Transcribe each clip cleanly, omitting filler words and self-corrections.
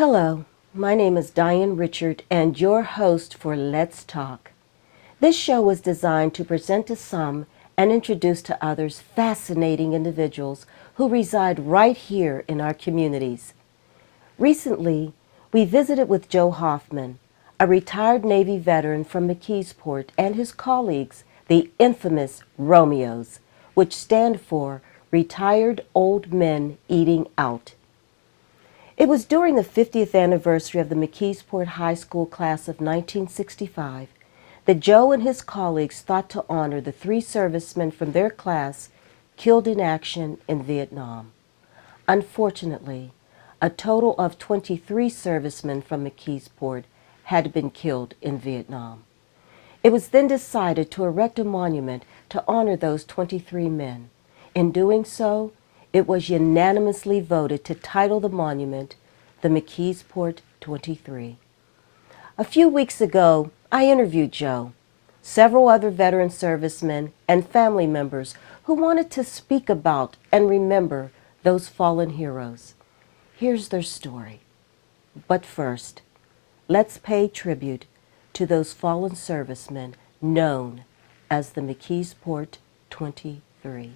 Hello, my name is Diane Richard and your host for Let's Talk. This show was designed to present to some and introduce to others fascinating individuals who reside right here in our communities. Recently, we visited with Joe Hoffman, a retired Navy veteran from McKeesport, and his colleagues, the infamous Romeos, which stand for Retired Old Men Eating Out. It was during the 50th anniversary of the McKeesport High School class of 1965 that Joe and his colleagues thought to honor the 3 servicemen from their class killed in action in Vietnam. Unfortunately, a total of 23 servicemen from McKeesport had been killed in Vietnam. It was then decided to erect a monument to honor those 23 men. In doing so, it was unanimously voted to title the monument the McKeesport 23. A few weeks ago, I interviewed Joe, several other veteran servicemen, and family members who wanted to speak about and remember those fallen heroes. Here's their story. But first, let's pay tribute to those fallen servicemen known as the McKeesport 23.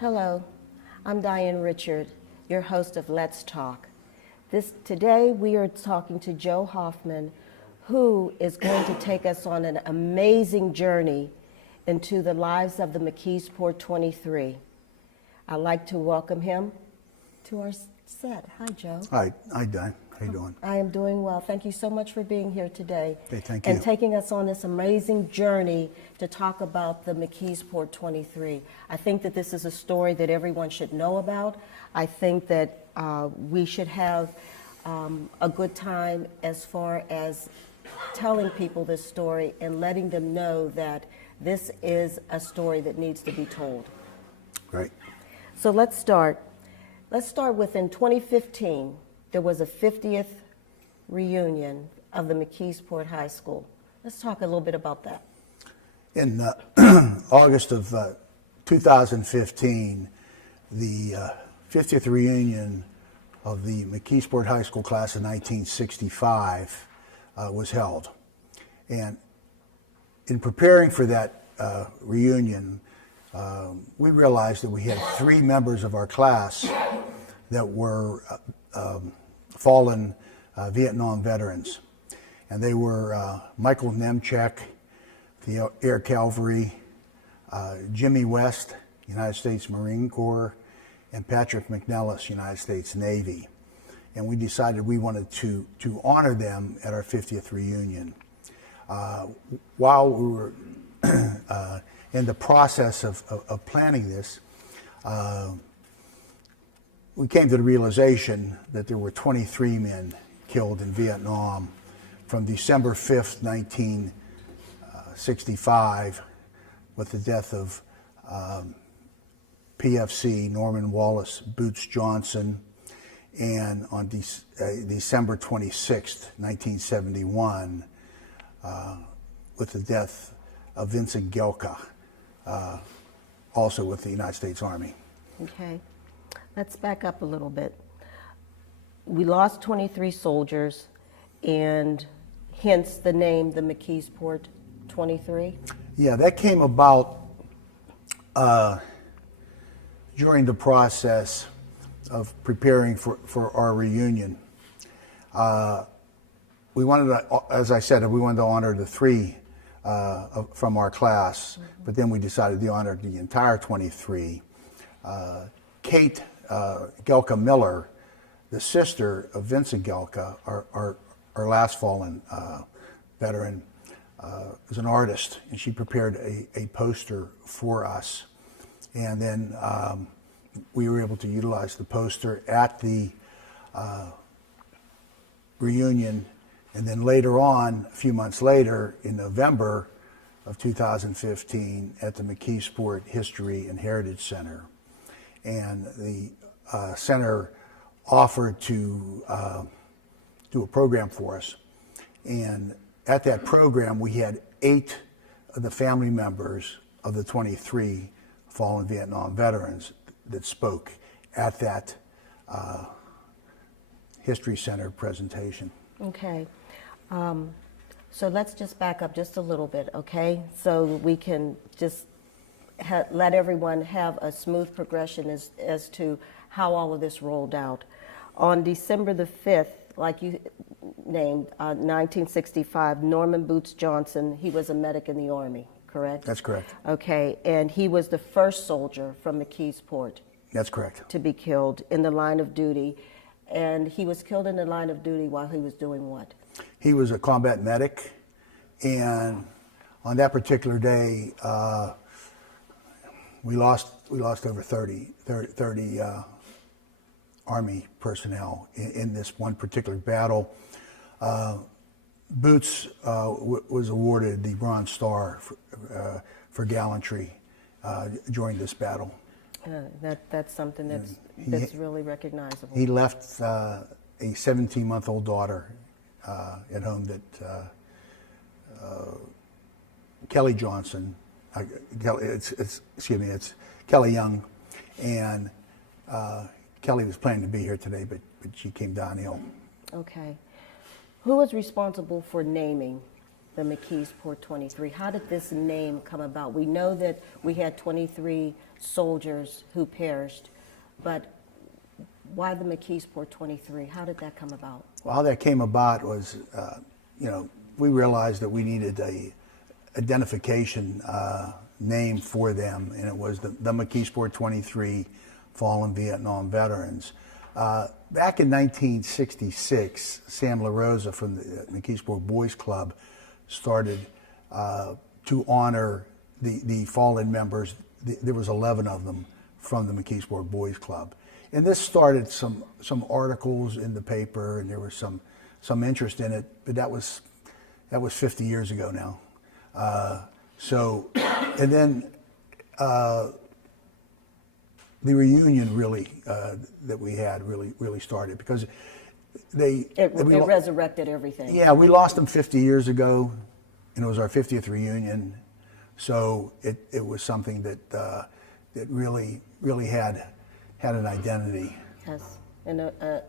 Hello, I'm Diane Richard, your host of Let's Talk. Today we are talking to Joe Hoffman, who is going to take us on an amazing journey into the lives of the McKeesport 23. I'd like to welcome him to our set. Hi, Joe. Hi, Diane. How you doing? I am doing well. Thank you so much for being here today. Hey, thank you. And taking us on this amazing journey to talk about the McKeesport 23. I think that this is a story that everyone should know about. I think that we should have a good time as far as telling people this story and letting them know that this is a story that needs to be told. Great. So let's start. Let's start with in 2015, there was a 50th reunion of the McKeesport High School. Let's talk a little bit about that. In August of 2015, the 50th reunion of the McKeesport High School class of 1965 was held. And in preparing for that reunion, we realized that we had 3 members of our class that were fallen Vietnam veterans. And they were Michael Nemchek, the Air Cavalry, Jimmy West, United States Marine Corps, and Patrick McNellis, United States Navy. And we decided we wanted to honor them at our 50th reunion. While we were in the process of planning this, we came to the realization that there were 23 men killed in Vietnam from December 5th, 1965, with the death of PFC, Norman Wallace Boots Johnson, and on December 26th, 1971, with the death of Vincent Gelka, also with the United States Army. Okay. Let's back up a little bit. We lost 23 soldiers, and hence the name, the McKeesport 23? Yeah, that came about during the process of preparing for our reunion. We wanted to, as I said, we wanted to honor the 3 from our class, but then we decided to honor the entire 23. Kate Gelka Miller, the sister of Vincent Gelka, our last fallen veteran, is an artist, and she prepared a poster for us. And then we were able to utilize the poster at the reunion. And then later on, a few months later, in November of 2015, at the McKeesport History and Heritage Center. And the center offered to do a program for us. And at that program, we had 8 of the family members of the 23 fallen Vietnam veterans that spoke at that History Center presentation. Okay. So let's just back up just a little bit, okay? So we can just let everyone have a smooth progression as to how all of this rolled out. On December the 5th, like you named, 1965, Norman Boots Johnson, he was a medic in the Army, correct? That's correct. Okay, and he was the first soldier from McKeesport. That's correct. To be killed in the line of duty. And he was killed in the line of duty while he was doing what? He was a combat medic, and on that particular day, we lost over 30 Army personnel in this one particular battle. Boots was awarded the Bronze Star for gallantry during this battle. That's something that's really recognizable. He left a 17-month-old daughter at home that Kelly Johnson, it's Kelly Young, and Kelly was planning to be here today, but she came down ill. Okay. Who was responsible for naming the McKeesport 23? How did this name come about? We know that we had 23 soldiers who perished, but why the McKeesport 23? How did that come about? Well, how that came about was, we realized that we needed a identification name for them, and it was the McKeesport 23 fallen Vietnam veterans. back in 1966, Sam LaRosa from the McKeesport Boys Club started to honor the fallen members. There was 11 of them from the McKeesport Boys Club. And this started some articles in the paper, and there was some interest in it, but that was 50 years ago now. And then the reunion really that we had really started, because it resurrected everything. Yeah, we lost them 50 years ago, and it was our 50th reunion. So it was something that really had an identity. Yes, and a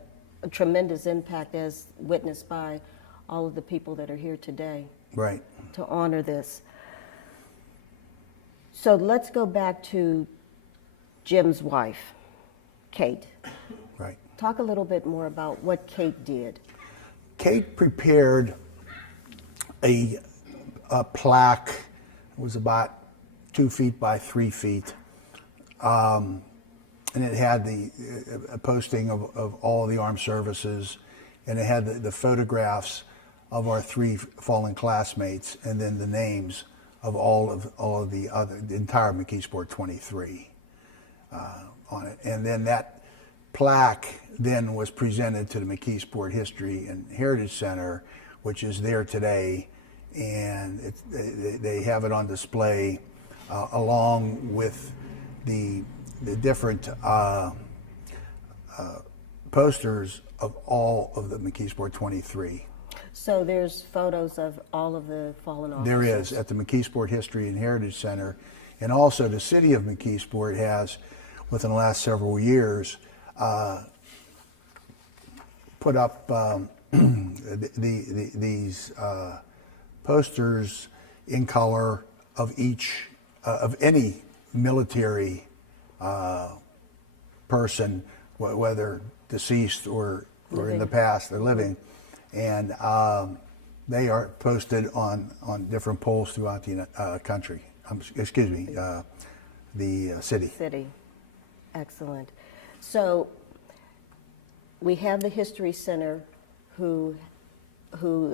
tremendous impact, as witnessed by all of the people that are here today. Right. To honor this. So let's go back to Jim's wife, Kate. Right. Talk a little bit more about what Kate did. Kate prepared a plaque. It was about 2 feet by 3 feet. And it had a posting of all the armed services, and it had the photographs of our 3 fallen classmates, and then the names of all of the entire McKeesport 23 on it. And then that plaque then was presented to the McKeesport History and Heritage Center, which is there today, and they have it on display along with the different posters of all of the McKeesport 23. So there's photos of all of the fallen officers? There is, at the McKeesport History and Heritage Center. And also the city of McKeesport has, within the last several years, put up these posters in color of each, of any military person, whether deceased or in the past or living. And they are posted on different poles throughout the country. The city. City. Excellent. So we have the History Center who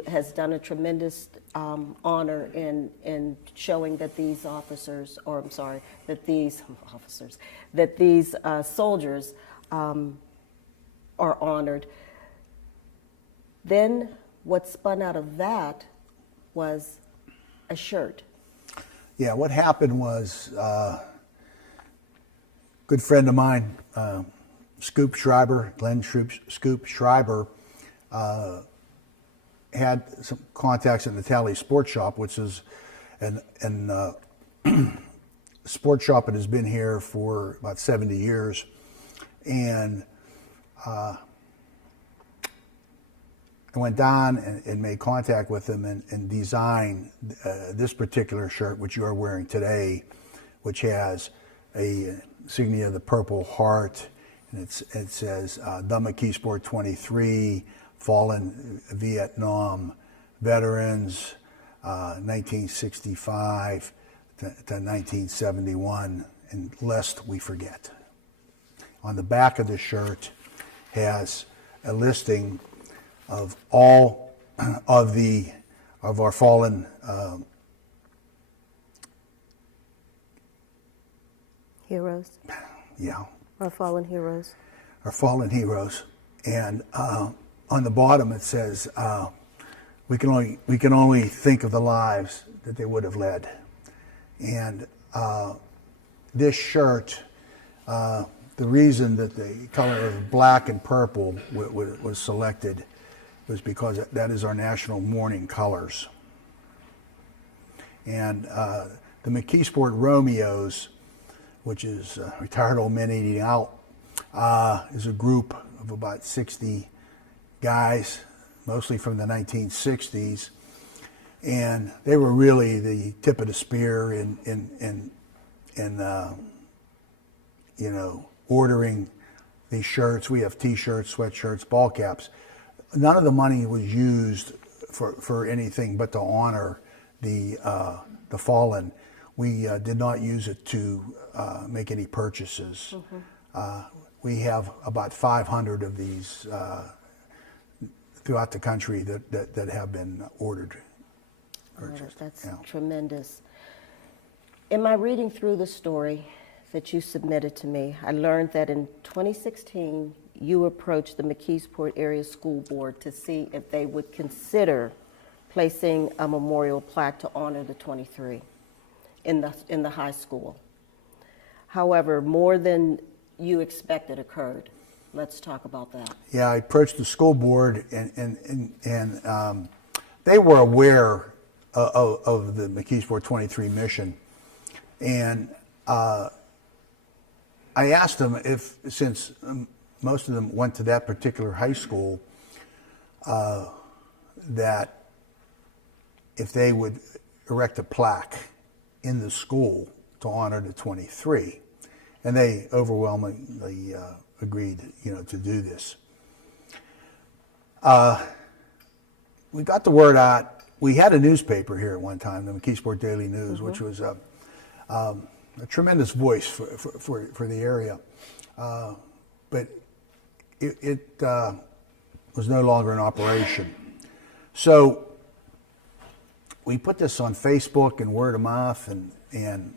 has done a tremendous honor in showing that these officers, or I'm sorry, that these officers, that these soldiers are honored. Then what spun out of that was a shirt. Yeah, what happened was a good friend of mine, Scoop Schreiber, Glenn Scoop Schreiber, had some contacts at Natalee's Sports Shop, which is an sports shop that has been here for about 70 years. And I went down and made contact with them and designed this particular shirt, which you are wearing today, which has a insignia of the Purple Heart, and it says the McKeesport 23, fallen Vietnam veterans, 1965 to 1971, and lest we forget. On the back of the shirt has a listing of all of our fallen heroes. Yeah. Our fallen heroes. Our fallen heroes, and on the bottom it says, "We can only think of the lives that they would have led." And this shirt, the reason that the color of black and purple was selected was because that is our national mourning colors. And the McKeesport ROMEOs, which is Retired Old Men Eating Out, is a group of about 60 guys, mostly from the 1960s, and they were really the tip of the spear in ordering these shirts. We have T-shirts, sweatshirts, ball caps. None of the money was used for anything but to honor the fallen. We did not use it to make any purchases. we have about 500 of these throughout the country that have been ordered. Purchased. That's tremendous. In my reading through the story that you submitted to me, I learned that in 2016, you approached the McKeesport Area School Board to see if they would consider placing a memorial plaque to honor the 23 in the high school. However, more than you expected occurred. Let's talk about that. Yeah, I approached the school board, and they were aware of the McKeesport 23 mission, and I asked them if, since most of them went to that particular high school, that if they would erect a plaque in the school to honor the 23, and they overwhelmingly agreed, to do this. We got the word out. We had a newspaper here at one time, the McKeesport Daily News, which was a tremendous voice for the area, but it was no longer in operation. So we put this on Facebook and word of mouth, and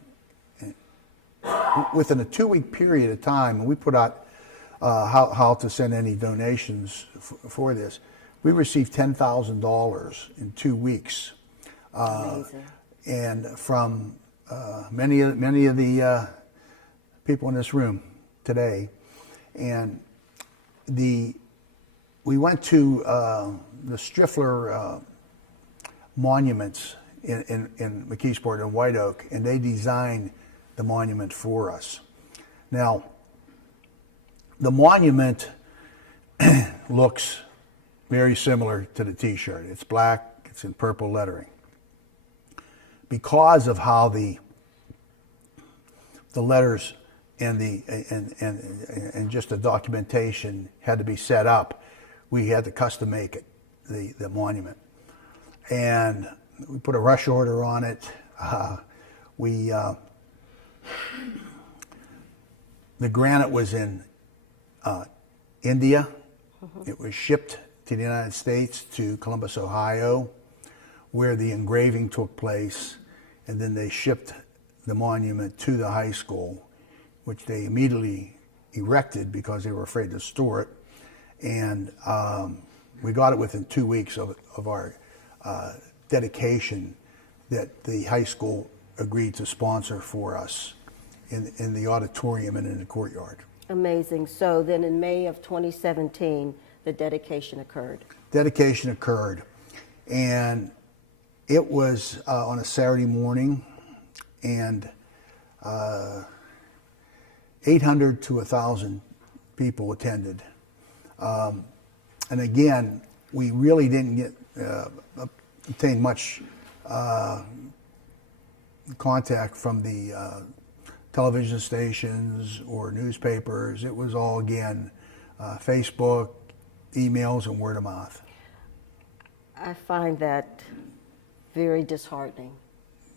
within a 2-week period of time, we put out how to send any donations for this. We received $10,000 in 2 weeks, and from many of the people in this room today. And we went to the Striffler monuments in McKeesport and White Oak, and they designed the monument for us. Now, the monument looks very similar to the T-shirt. It's black, it's in purple lettering. Because of how the letters and just the documentation had to be set up, we had to custom make it, the monument. And we put a rush order on it. The granite was in India. It was shipped to the United States, to Columbus, Ohio, where the engraving took place, and then they shipped the monument to the high school, which they immediately erected because they were afraid to store it. And we got it within 2 weeks of our dedication that the high school agreed to sponsor for us in the auditorium and in the courtyard. Amazing. So then in May of 2017, the dedication occurred. Dedication occurred, and it was on a Saturday morning, and 800 to 1,000 people attended. And again, we really didn't obtain much contact from the television stations or newspapers. It was all, again, Facebook, emails, and word of mouth. I find that very disheartening.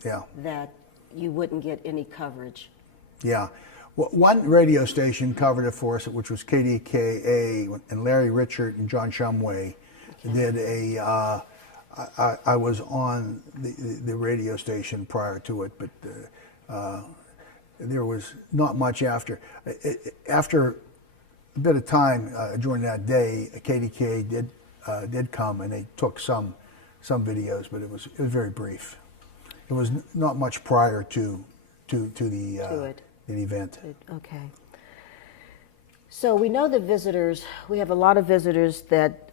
Yeah. That you wouldn't get any coverage. Yeah. Well, one radio station covered it for us, which was KDKA, and Larry Richard and John Shumway did a. I was on the radio station prior to it, but there was not much after. After a bit of time during that day, KDKA did come, and they took some videos, but it was very brief. It was not much prior to the event. Okay. So we know that visitors, we have a lot of visitors that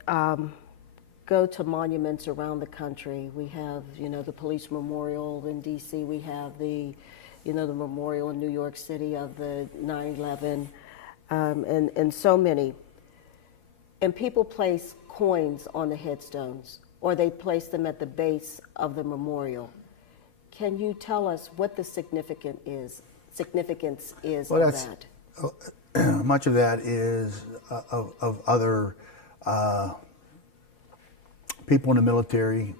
go to monuments around the country. We have, the police memorial in DC. We have the memorial in New York City of the 9/11, and so many. And people place coins on the headstones, or they place them at the base of the memorial. Can you tell us what the significance is of that? Much of that is of other people in the military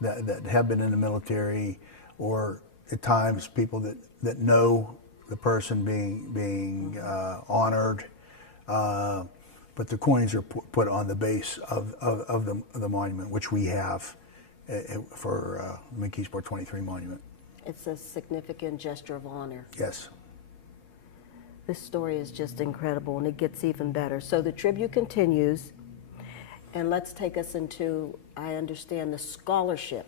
that have been in the military, or at times people that know the person being honored. but the coins are put on the base of the monument, which we have for the McKeesport 23 monument. It's a significant gesture of honor. Yes. This story is just incredible, and it gets even better. So the tribute continues, and let's take us into, I understand, the scholarship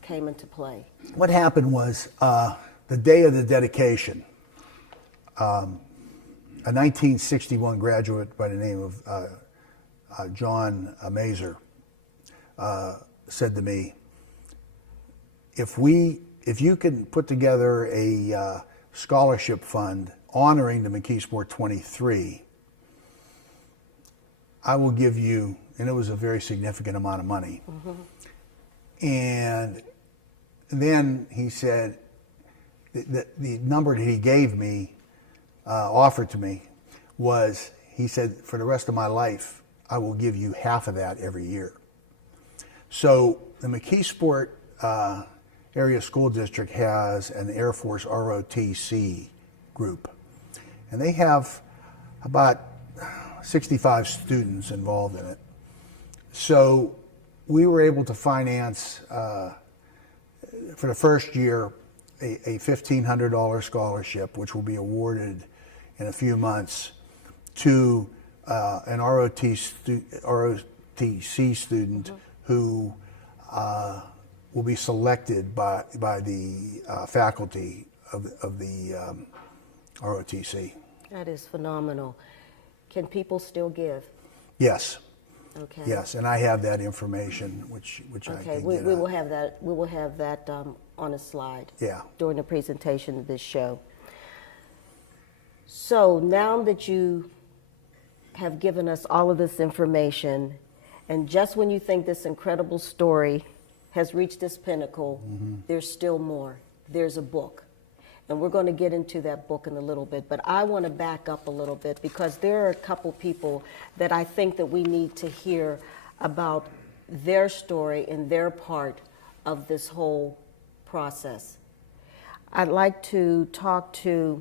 came into play. What happened was the day of the dedication, a 1961 graduate by the name of John Mazer said to me, if you can put together a scholarship fund honoring the McKeesport 23, I will give you, and it was a very significant amount of money. Mm-hmm. And then he said, the number that he gave me, offered to me, was, he said, for the rest of my life, I will give you half of that every year. So the McKeesport Area School District has an Air Force ROTC group, and they have about 65 students involved in it. So we were able to finance, for the first year, a $1,500 scholarship, which will be awarded in a few months to an ROTC student mm-hmm. who will be selected by the faculty of the ROTC. That is phenomenal. Can people still give? Yes. Okay. Yes, and I have that information, which I can get. We will have that. We will have that on a slide. Yeah. During the presentation of this show. So now that you have given us all of this information, and just when you think this incredible story has reached this pinnacle, mm-hmm. there's still more. There's a book. And we're going to get into that book in a little bit, but I want to back up a little bit because there are a couple people that I think that we need to hear about their story and their part of this whole process. I'd like to talk to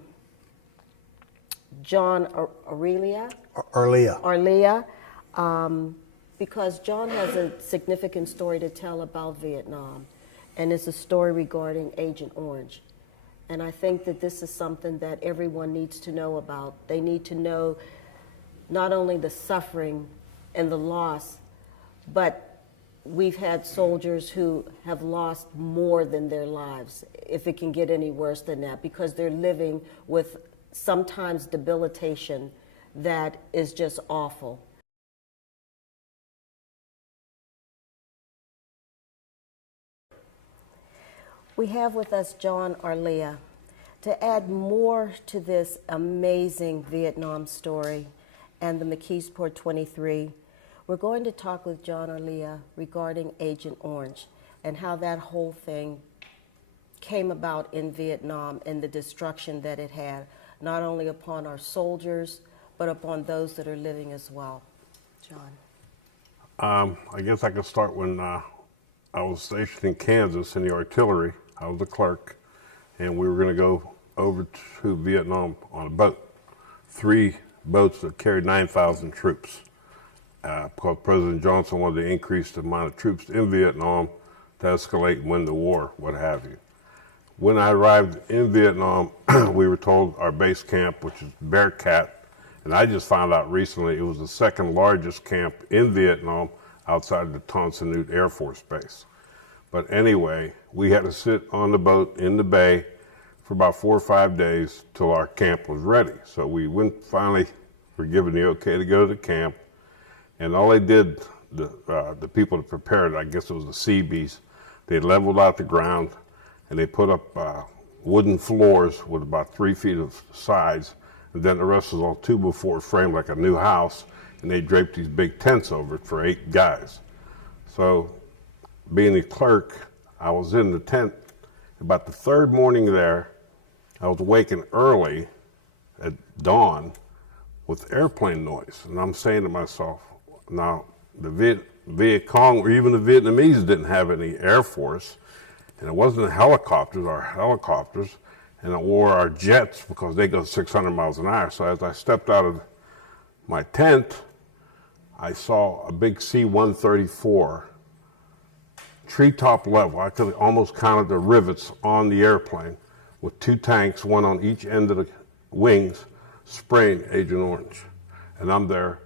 John Arlia, because John has a significant story to tell about Vietnam, and it's a story regarding Agent Orange. And I think that this is something that everyone needs to know about. They need to know not only the suffering and the loss, but we've had soldiers who have lost more than their lives, if it can get any worse than that, because they're living with sometimes debilitation that is just awful. We have with us John Arlia to add more to this amazing Vietnam story and the McKeesport 23. We're going to talk with John Arlia regarding Agent Orange and how that whole thing came about in Vietnam and the destruction that it had, not only upon our soldiers, but upon those that are living as well. John. I guess I could start when I was stationed in Kansas in the artillery. I was a clerk, and we were going to go over to Vietnam on a boat. 3 boats that carried 9,000 troops. Because President Johnson wanted to increase the amount of troops in Vietnam to escalate and win the war, what have you. When I arrived in Vietnam, we were told our base camp, which is Bearcat, and I just found out recently it was the 2nd largest camp in Vietnam outside the Ton Son Nhut Air Force Base. But anyway, we had to sit on the boat in the bay for about 4 or 5 days till our camp was ready. So we finally were given the okay to go to the camp, and all they did, the people that prepared it, I guess it was the Seabees, they leveled out the ground and they put up wooden floors with about 3 feet of sides, and then the rest was all 2x4 frame like a new house, and they draped these big tents over it for 8 guys. So being a clerk, I was in the tent. About the 3rd morning there, I was waking early at dawn with airplane noise. And I'm saying to myself, now the Viet Cong or even the Vietnamese didn't have any Air Force, and it wasn't helicopters, or our jets, because they go 600 miles an hour. So as I stepped out of my tent, I saw a big C-134 treetop level. I could almost counted the rivets on the airplane with 2 tanks, one on each end of the wings, spraying Agent Orange. And I'm there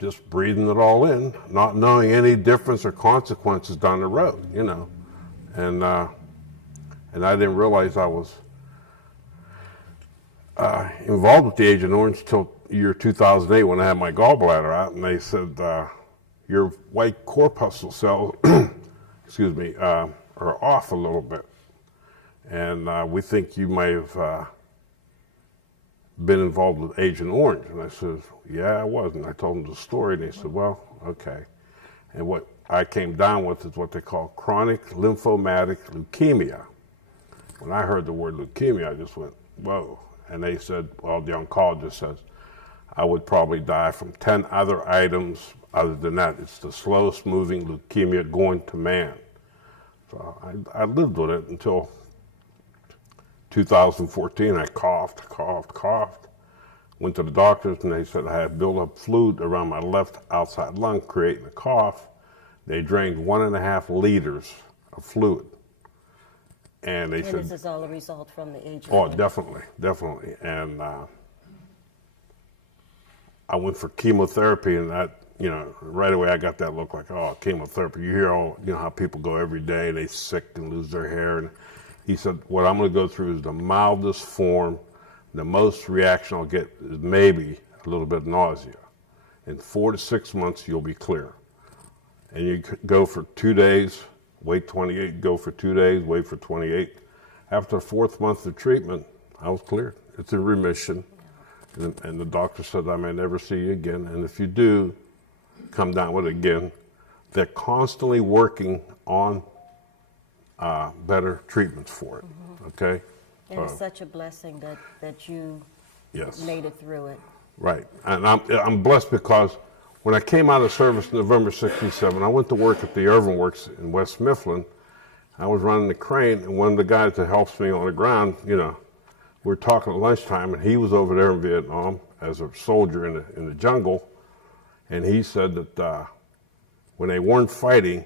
just breathing it all in, not knowing any difference or consequences down the road, you know. And I didn't realize I was involved with the Agent Orange till year 2008 when I had my gallbladder out, and they said, your white corpuscle cells, excuse me, are off a little bit. And we think you may have been involved with Agent Orange. And I said, yeah, I was. And I told them the story, and they said, well, okay. And what I came down with is what they call chronic lymphomatic leukemia. When I heard the word leukemia, I just went, whoa. And they said, well, the oncologist says, I would probably die from 10 other items. Other than that, it's the slowest moving leukemia going to man. So I lived with it until 2014. I coughed. Went to the doctors, and they said I had built-up fluid around my left outside lung, creating a cough. They drained 1.5 liters of fluid. And they said, this is all a result from the Agent oh, Orange. definitely. And I went for chemotherapy, and that, you know, right away I got that look like, oh, chemotherapy. You hear all, you know, how people go every day and they sick and lose their hair. And he said, what I'm going to go through is the mildest form. The most reaction I'll get is maybe a little bit of nausea. In 4 to 6 months, you'll be clear. And you go for 2 days, wait 28, go for 2 days, wait for 28. After the 4th month of treatment, I was cleared. It's in remission. And the doctor said, I may never see you again. And if you do come down with it again, they're constantly working on better treatments for it, okay? And it's such a blessing that you Yes. made it through it. Right. And I'm blessed because when I came out of service in November 67, I went to work at the Irvin Works in West Mifflin. I was running the crane, and one of the guys that helps me on the ground, you know, we were talking at lunchtime, and he was over there in Vietnam as a soldier in the jungle, and he said that when they weren't fighting,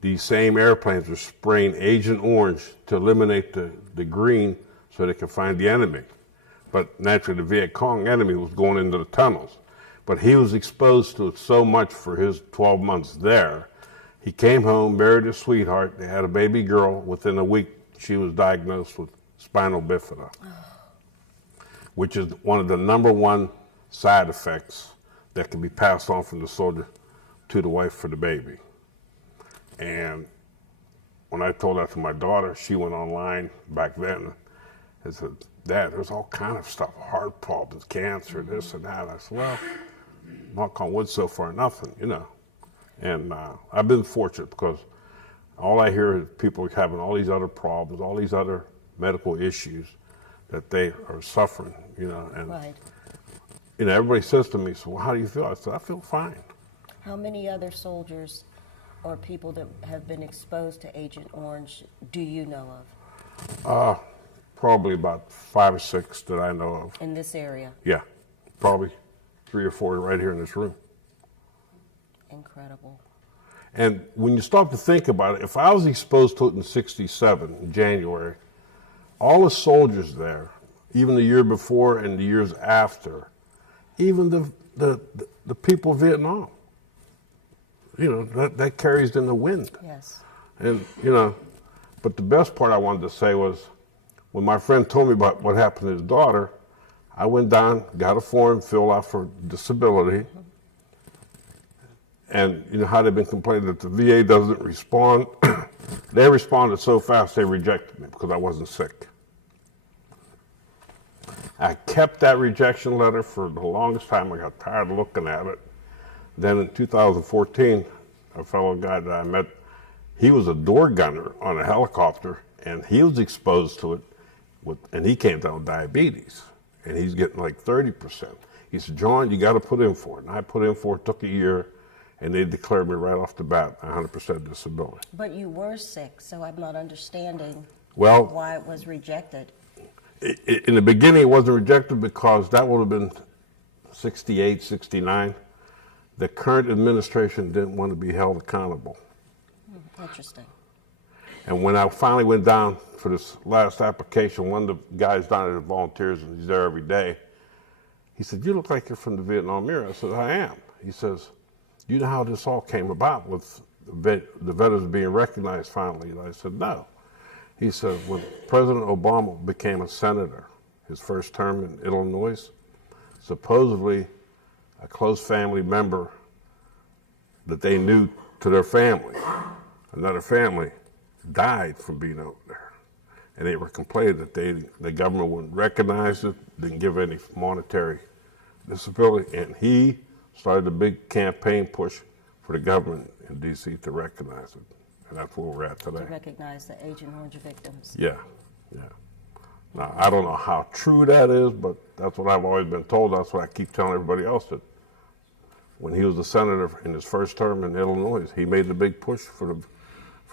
these same airplanes were spraying Agent Orange to eliminate the green so they could find the enemy. But naturally, the Viet Cong enemy was going into the tunnels. But he was exposed to it so much for his 12 months there. He came home, married his sweetheart. They had a baby girl. Within a week, she was diagnosed with spinal bifida, which is one of the #1 side effects that can be passed on from the soldier to the wife for the baby. And when I told that to my daughter, she went online back then and said, Dad, there's all kind of stuff, heart problems, cancer, this and that. I said, well, knock on wood, so far, nothing, you know. And I've been fortunate because all I hear is people having all these other problems, all these other medical issues that they are suffering, you know. And, Right. you know, everybody says to me, so well, how do you feel? I said, I feel fine. How many other soldiers or people that have been exposed to Agent Orange do you know of Probably about 5 or 6 that I know of. in this area? Yeah, probably 3 or 4 right here in this room. Incredible. And when you start to think about it, if I was exposed to it in 67, in January, all the soldiers there, even the year before and the years after, even the people of Vietnam, you know, that carries in the wind. Yes. And, you know, but the best part I wanted to say was when my friend told me about what happened to his daughter, I went down, got a form filled out for disability. And you know how they've been complaining that the VA doesn't respond? They responded so fast they rejected me because I wasn't sick. I kept that rejection letter for the longest time. I got tired of looking at it. Then in 2014, a fellow guy that I met, he was a door gunner on a helicopter, and he was exposed to it, and he came down with diabetes, and he's getting like 30%. He said, John, you got to put in for it. And I put in for it, took a year, and they declared me right off the bat 100% disability. But you were sick, so I'm not understanding Well, why it was rejected. in the beginning, it wasn't rejected because that would have been 68, 69. The current administration didn't want to be held accountable. Interesting. And when I finally went down for this last application, one of the guys down there that volunteers, and he's there every day, he said, "You look like you're from the Vietnam era." I said, "I am." He says, "You know how this all came about with the veterans being recognized finally?" And I said, "No." He said, "When President Obama became a senator, his first term in Illinois, supposedly a close family member that they knew to their family, another family, died from being over there. And they were complaining that the government wouldn't recognize it, didn't give any monetary disability." And he started a big campaign push for the government in D.C. to recognize it. And that's where we're at today. To recognize the Agent Orange victims. Yeah, yeah. Now, I don't know how true that is, but that's what I've always been told. That's what I keep telling everybody else, that when he was a senator in his first term in Illinois, he made the big push for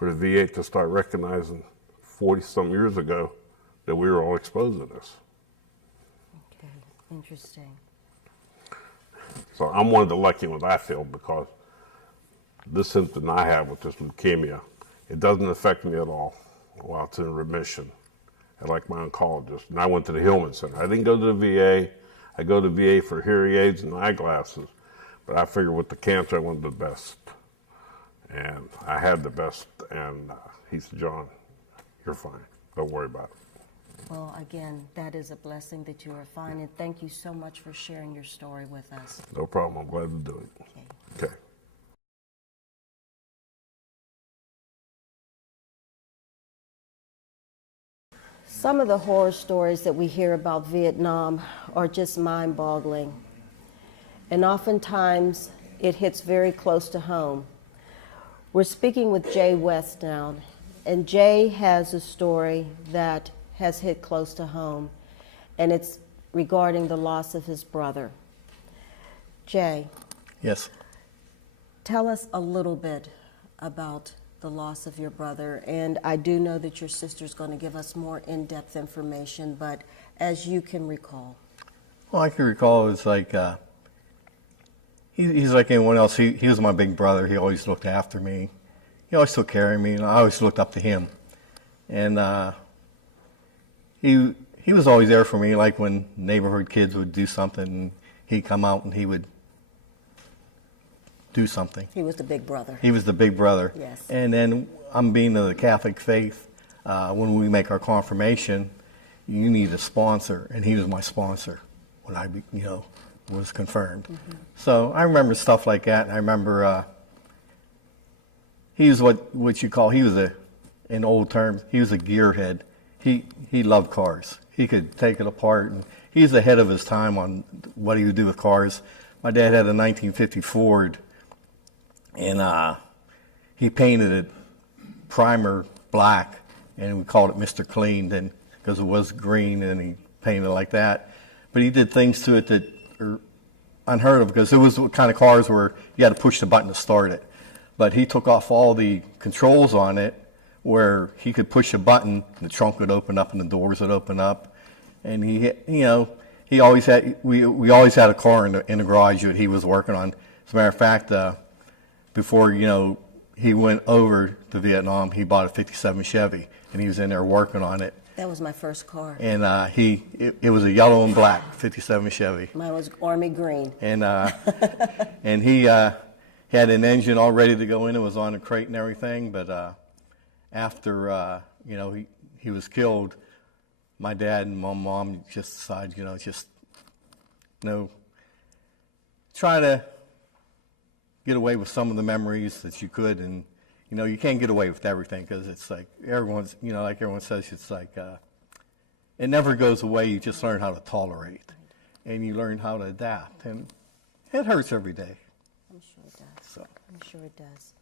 the VA to start recognizing 40-some years ago that we were all exposed to this. Okay, interesting. So I'm one of the lucky ones, I feel, because this symptom I have with this leukemia, it doesn't affect me at all while it's in remission. I like my oncologist, and I went to the Hillman Center. I didn't go to the VA. I go to the VA for hearing aids and eyeglasses, but I figured with the cancer I wanted the best. And I had the best, and he said, "John, you're fine. Don't worry about it." Well, again, that is a blessing that you are fine, and thank you so much for sharing your story with us. No problem. I'm glad to do it. Okay. Okay. Some of the horror stories that we hear about Vietnam are just mind-boggling, and oftentimes it hits very close to home. We're speaking with Jay West now, and Jay has a story that has hit close to home, and it's regarding the loss of his brother. Jay. Yes. Tell us a little bit about the loss of your brother, and I do know that your sister's going to give us more in-depth information, but as you can recall. Well, I can recall it was like, he's like anyone else. He was my big brother. He always looked after me. He always took care of me, and I always looked up to him. And he was always there for me, like when neighborhood kids would do something, he'd come out and he would do something. He was the big brother. He was the big brother. Yes. And then I'm being of the Catholic faith. When we make our confirmation, you need a sponsor, and he was my sponsor when I, was confirmed. Mm-hmm. So I remember stuff like that. And I remember he was what you call, he was in old terms, he was a gearhead. He loved cars. He could take it apart, and he's ahead of his time on what he would do with cars. My dad had a 1950 Ford, and he painted it primer black, and we called it Mr. Clean then, because it was green, and he painted it like that. But he did things to it that are unheard of, because it was the kind of cars where you had to push the button to start it. But he took off all the controls on it, where he could push a button, the trunk would open up and the doors would open up. And he always had, we always had a car in the garage that he was working on. As a matter of fact, before, he went over to Vietnam, he bought a 57 Chevy, and he was in there working on it. That was my first car. And it was a yellow and black 57 Chevy. Mine was army green. And and he had an engine all ready to go in. It was on a crate and everything. But after he was killed, my dad and my mom just decided, try to get away with some of the memories that you could, and you can't get away with everything, because it's like everyone's, like everyone says, it's like it never goes away. You just learn how to tolerate, and you learn how to adapt, and it hurts every day. I'm sure it does. So. I'm sure it does.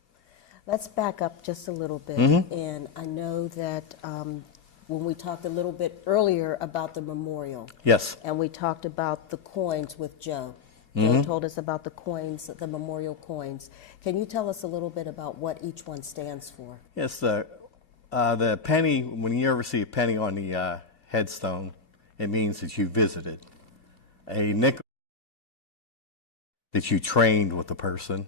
Let's back up just a little bit, and I know that when we talked a little bit earlier about the memorial, Yes. and we talked about the coins with Joe. Joe told us about the coins, the memorial coins. Can you tell us a little bit about what each one stands for? Yes, the penny, when you ever see a penny on the headstone, it means that you visited. A nickel that you trained with the person.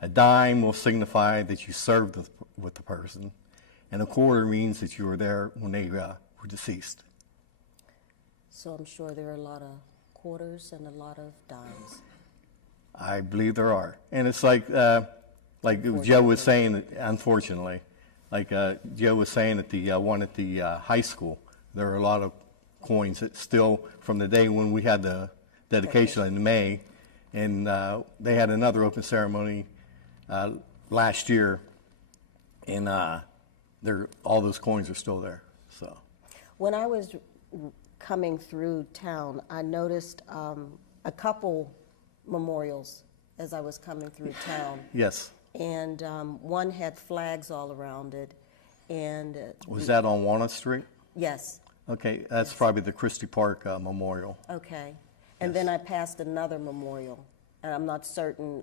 A dime will signify that you served with the person. And a quarter means that you were there when they were deceased. So I'm sure there are a lot of quarters and a lot of dimes. I believe there are. And it's like Joe was saying, unfortunately, Joe was saying at the one at the high school, there are a lot of coins that still from the day when we had the dedication in May, and they had another open ceremony last year, and all those coins are still there. So, when I was coming through town, I noticed a couple memorials as I was coming through town. yes. And one had flags all around it. And Was that on Walnut Street? yes. Okay, that's probably the Christie Park Memorial. Okay. And then I passed another memorial, and I'm not certain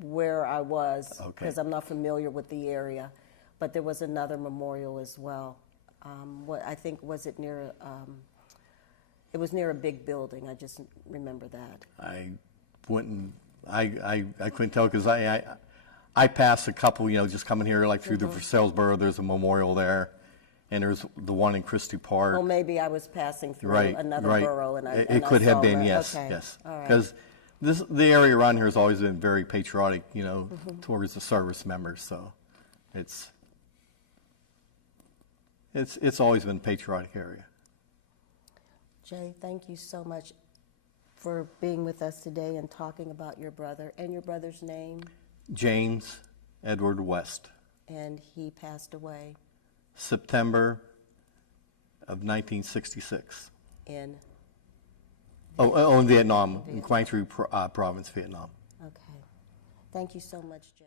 where I was because I'm not familiar with the area, but there was another memorial as well. What I think was it near? It was near a big building. I just remember that. I wouldn't. I couldn't tell because I passed a couple. Just coming here like through the Salesboro. There's a memorial there, and there's the one in Christie Park. Well, maybe I was passing through another borough, and it could have been yes, okay. yes, All right. because the area around here has always been very patriotic, towards the service members. So it's always been a patriotic area. Jay, thank you so much for being with us today and talking about your brother. And your brother's name? James Edward West. And he passed away September of 1966. in? In Vietnam, in Quang Tri Province, Vietnam. Okay. Thank you so much, Jay.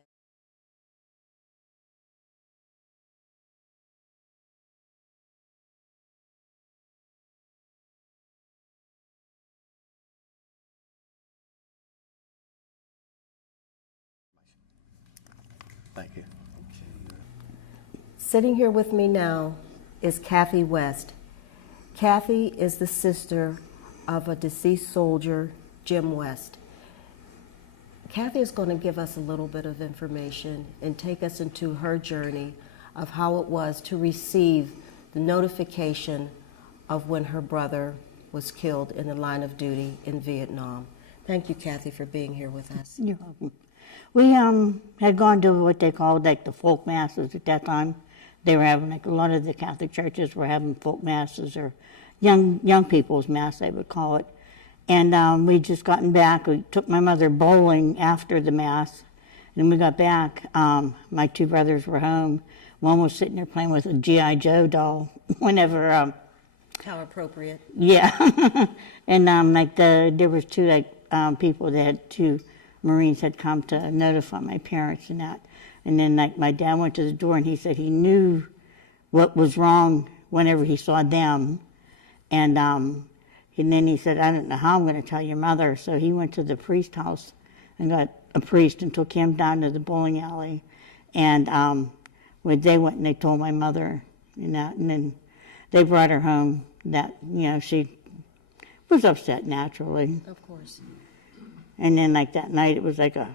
Thank you. Sitting here with me now is Kathy West. Kathy is the sister of a deceased soldier, Jim West. Kathy is going to give us a little bit of information and take us into her journey of how it was to receive the notification of when her brother was killed in the line of duty in Vietnam. Thank you, Kathy, for being here with us. You're welcome. We had gone to what they called like the folk masses at that time. They were having like a lot of the Catholic churches were having folk masses or young people's mass, they would call it. And we'd just gotten back. We took my mother bowling after the mass. And when we got back, my two brothers were home. One was sitting there playing with a G.I. Joe doll whenever. How appropriate. Yeah. And there was two people that had two Marines had come to notify my parents and that. And then my dad went to the door and he said he knew what was wrong whenever he saw them. And then he said, I don't know how I'm going to tell your mother. So he went to the priest house and got a priest and took him down to the bowling alley. And when they went and they told my mother and that, and then they brought her home. That she was upset naturally. Of course. And then that night it was like a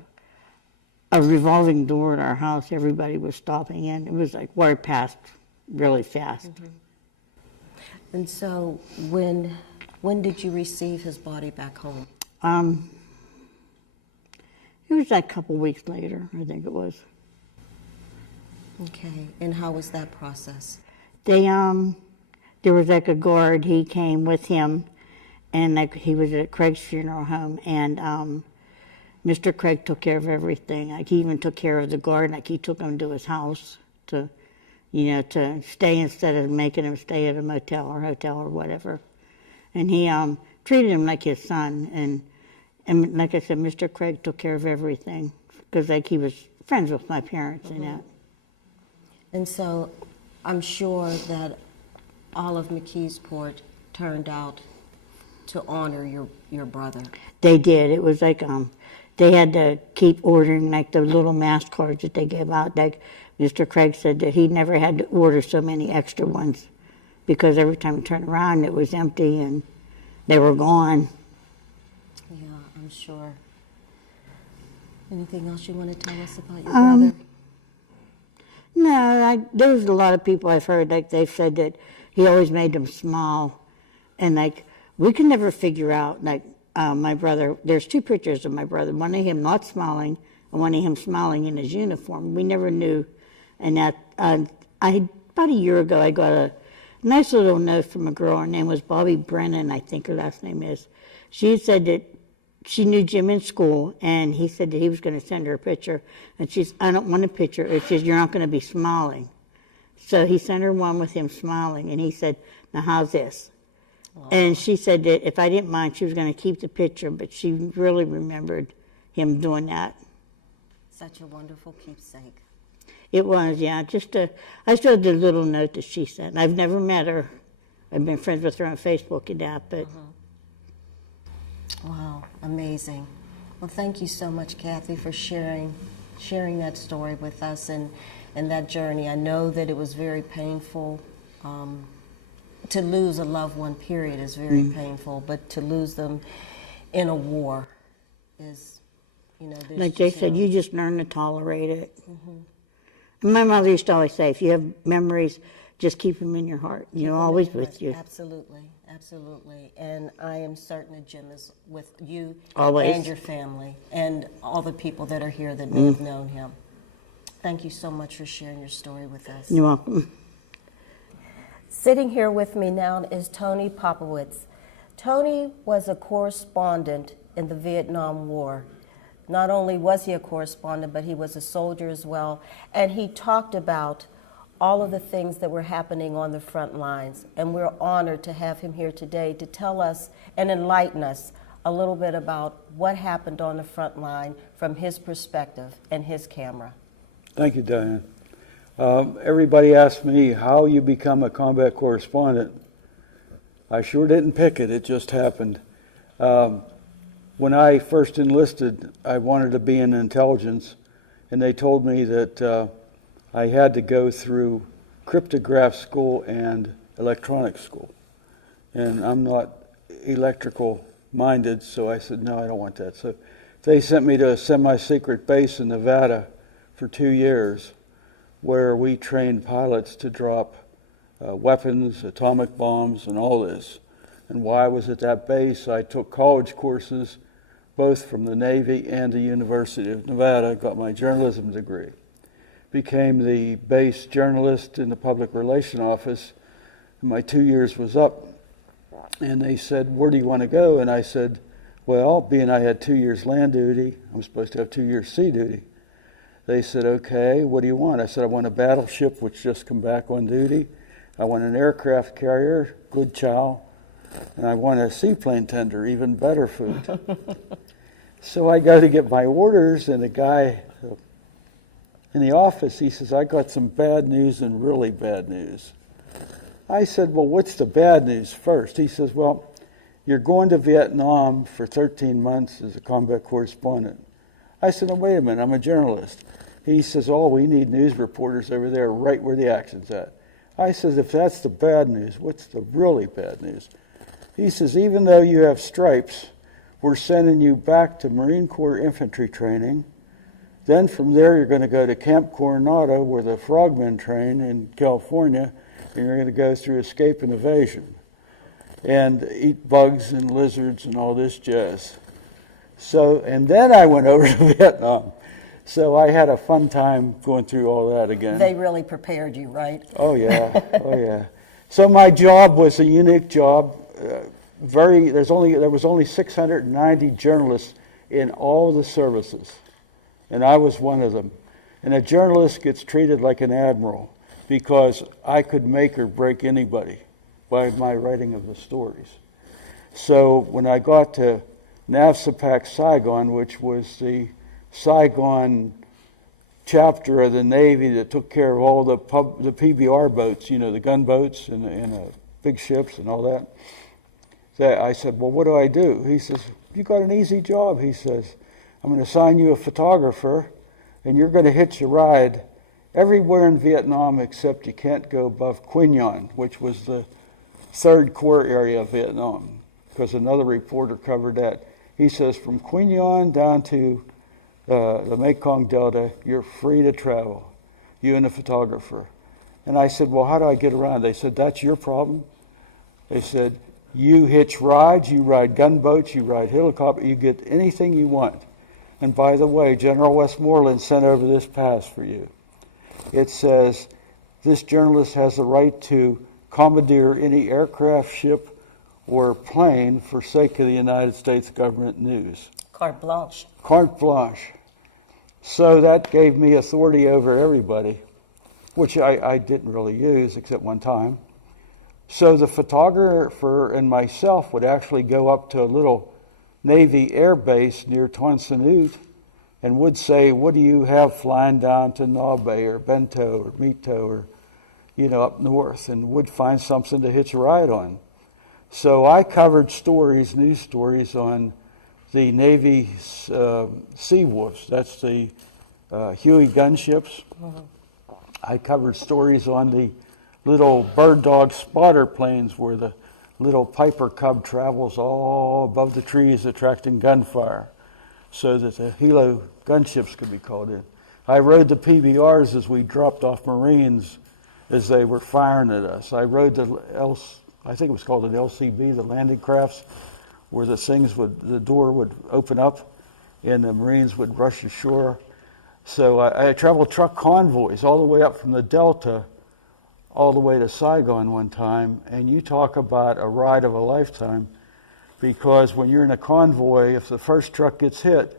revolving door at our house. Everybody was stopping in. It was like word passed really fast. Mm-hmm. And so when did you receive his body back home? It was like a couple weeks later, I think it was. Okay. And how was that process? There was like a guard. He came with him, and he was at Craig's funeral home, and Mr. Craig took care of everything. He even took care of the guard. He took him to his house to stay instead of making him stay at a motel or hotel or whatever. And he treated him like his son. And like I said, Mr. Craig took care of everything because he was friends with my parents and that. And so I'm sure that all of McKeesport turned out to honor your brother. They did. It was like they had to keep ordering the little mass cards that they gave out. Mr. Craig said that he never had to order so many extra ones because every time he turned around it was empty and they were gone. Yeah, I'm sure. Anything else you want to tell us about your brother? No, there was a lot of people I've heard, like they said that he always made them smile. And like, we could never figure out, like my brother, there's two pictures of my brother, one of him not smiling and one of him smiling in his uniform. We never knew. And that, about a year ago, I got a nice little note from a girl. Her name was Bobby Brennan, I think her last name is. She said that she knew Jim in school, and he said that he was going to send her a picture. And she's, I don't want a picture. It says, you're not going to be smiling. So he sent her one with him smiling, and he said, now how's this? Wow. And she said that if I didn't mind, she was going to keep the picture, but she really remembered him doing that. Such a wonderful keepsake. It was, yeah. I showed the little note that she sent. I've never met her. I've been friends with her on Facebook and that, but... Wow, amazing. Well, thank you so much, Kathy, for sharing that story with us and that journey. I know that it was very painful. To lose a loved one, period, is very painful, but to lose them in a war is, like they said, you just learn to tolerate it. And my mother used to always say, if you have memories, just keep them in your heart. Always with you. Absolutely, absolutely. And I am certain that Jim is with you Always. And your family and all the people that are here that may have known him. Thank you so much for sharing your story with us. You're welcome. Sitting here with me now is Tony Popowitz. Tony was a correspondent in the Vietnam War. Not only was he a correspondent, but he was a soldier as well. And he talked about all of the things that were happening on the front lines. And we're honored to have him here today to tell us and enlighten us a little bit about what happened on the front line from his perspective and his camera. Thank you, Diane. Everybody asks me how you become a combat correspondent. I sure didn't pick it, it just happened. When I first enlisted, I wanted to be in intelligence, and they told me that I had to go through cryptograph school and electronics school. And I'm not electrical minded, so I said, no, I don't want that. So they sent me to a semi-secret base in Nevada for 2 years, where we trained pilots to drop weapons, atomic bombs, and all this. And while I was at that base, I took college courses, both from the Navy and the University of Nevada, got my journalism degree. Became the base journalist in the public relations office. And my 2 years was up, and they said, where do you want to go? And I said, well, being I had 2 years land duty, I'm supposed to have 2 years sea duty. They said, okay, what do you want? I said, I want a battleship which just come back on duty. I want an aircraft carrier, good chow. And I want a seaplane tender, even better food. So I go to get my orders, and the guy in the office, he says, I got some bad news and really bad news. I said, well, what's the bad news first? He says, well, you're going to Vietnam for 13 months as a combat correspondent. I said, no, wait a minute, I'm a journalist. He says, oh, we need news reporters over there right where the action's at. I says, if that's the bad news, what's the really bad news? He says, even though you have stripes, we're sending you back to Marine Corps infantry training. Then from there, you're going to go to Camp Coronado, where the frogmen train in California, and you're going to go through escape and evasion and eat bugs and lizards and all this jazz. So, and then I went over to Vietnam. So I had a fun time going through all that again. They really prepared you, right? Oh, yeah. Oh, yeah. So my job was a unique job. There was only 690 journalists in all the services, and I was one of them. And a journalist gets treated like an admiral because I could make or break anybody by my writing of the stories. So when I got to NAVSEPAC Saigon, which was the Saigon chapter of the Navy that took care of all the PBR boats, the gunboats and the big ships and all that. I said, well, what do I do? He says, you got an easy job. He says, I'm going to assign you a photographer, and you're going to hitch a ride everywhere in Vietnam except you can't go above Quy Nhon, which was the 3rd Corps area of Vietnam, because another reporter covered that. He says, from Quy Nhon down to the Mekong Delta, you're free to travel, you and the photographer. And I said, well, how do I get around? They said, that's your problem. They said, you hitch rides, you ride gunboats, you ride helicopter, you get anything you want. And by the way, General Westmoreland sent over this pass for you. It says, this journalist has the right to commandeer any aircraft, ship, or plane for sake of the United States government news. Carte blanche. Carte blanche. So that gave me authority over everybody, which I didn't really use except one time. So the photographer and myself would actually go up to a little Navy air base near Tonsanut and would say, what do you have flying down to Nabe or Bento or Mito or, up north, and would find something to hitch a ride on. So I covered stories, news stories on the Navy Sea Wolves. That's the Huey gunships. I covered stories on the little bird dog spotter planes where the little Piper Cub travels all above the trees attracting gunfire so that the helo gunships could be called in. I rode the PBRs as we dropped off Marines as they were firing at us. I rode I think it was called an LCB, the landing crafts, where the door would open up and the Marines would rush ashore. So I traveled truck convoys all the way up from the Delta all the way to Saigon one time, and you talk about a ride of a lifetime, because when you're in a convoy, if the first truck gets hit,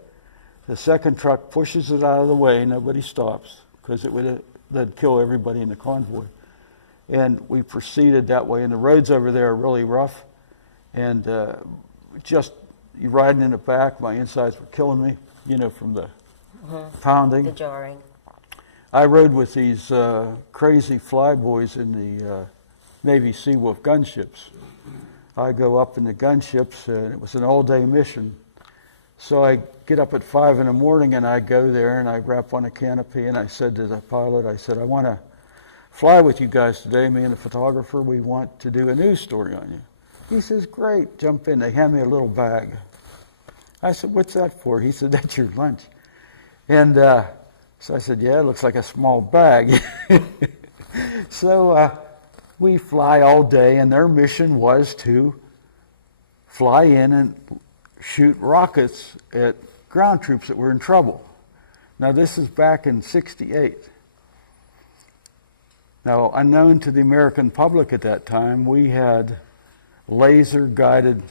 the second truck pushes it out of the way, nobody stops, because that'd kill everybody in the convoy. And we proceeded that way, and the roads over there are really rough, and you riding in the back, my insides were killing me, from the pounding. The jarring. I rode with these crazy flyboys in the Navy Sea Wolf gunships. I go up in the gunships, and it was an all-day mission. So I get up at 5 in the morning, and I go there, and I wrap on a canopy, and I said to the pilot, I want to fly with you guys today, me and the photographer. We want to do a news story on you. He says, great, jump in. They hand me a little bag. I said, what's that for? He said, that's your lunch. And so I said, yeah, it looks like a small bag. So we fly all day, and their mission was to fly in and shoot rockets at ground troops that were in trouble. Now, this is back in '68. Now, unknown to the American public at that time, we had laser-guided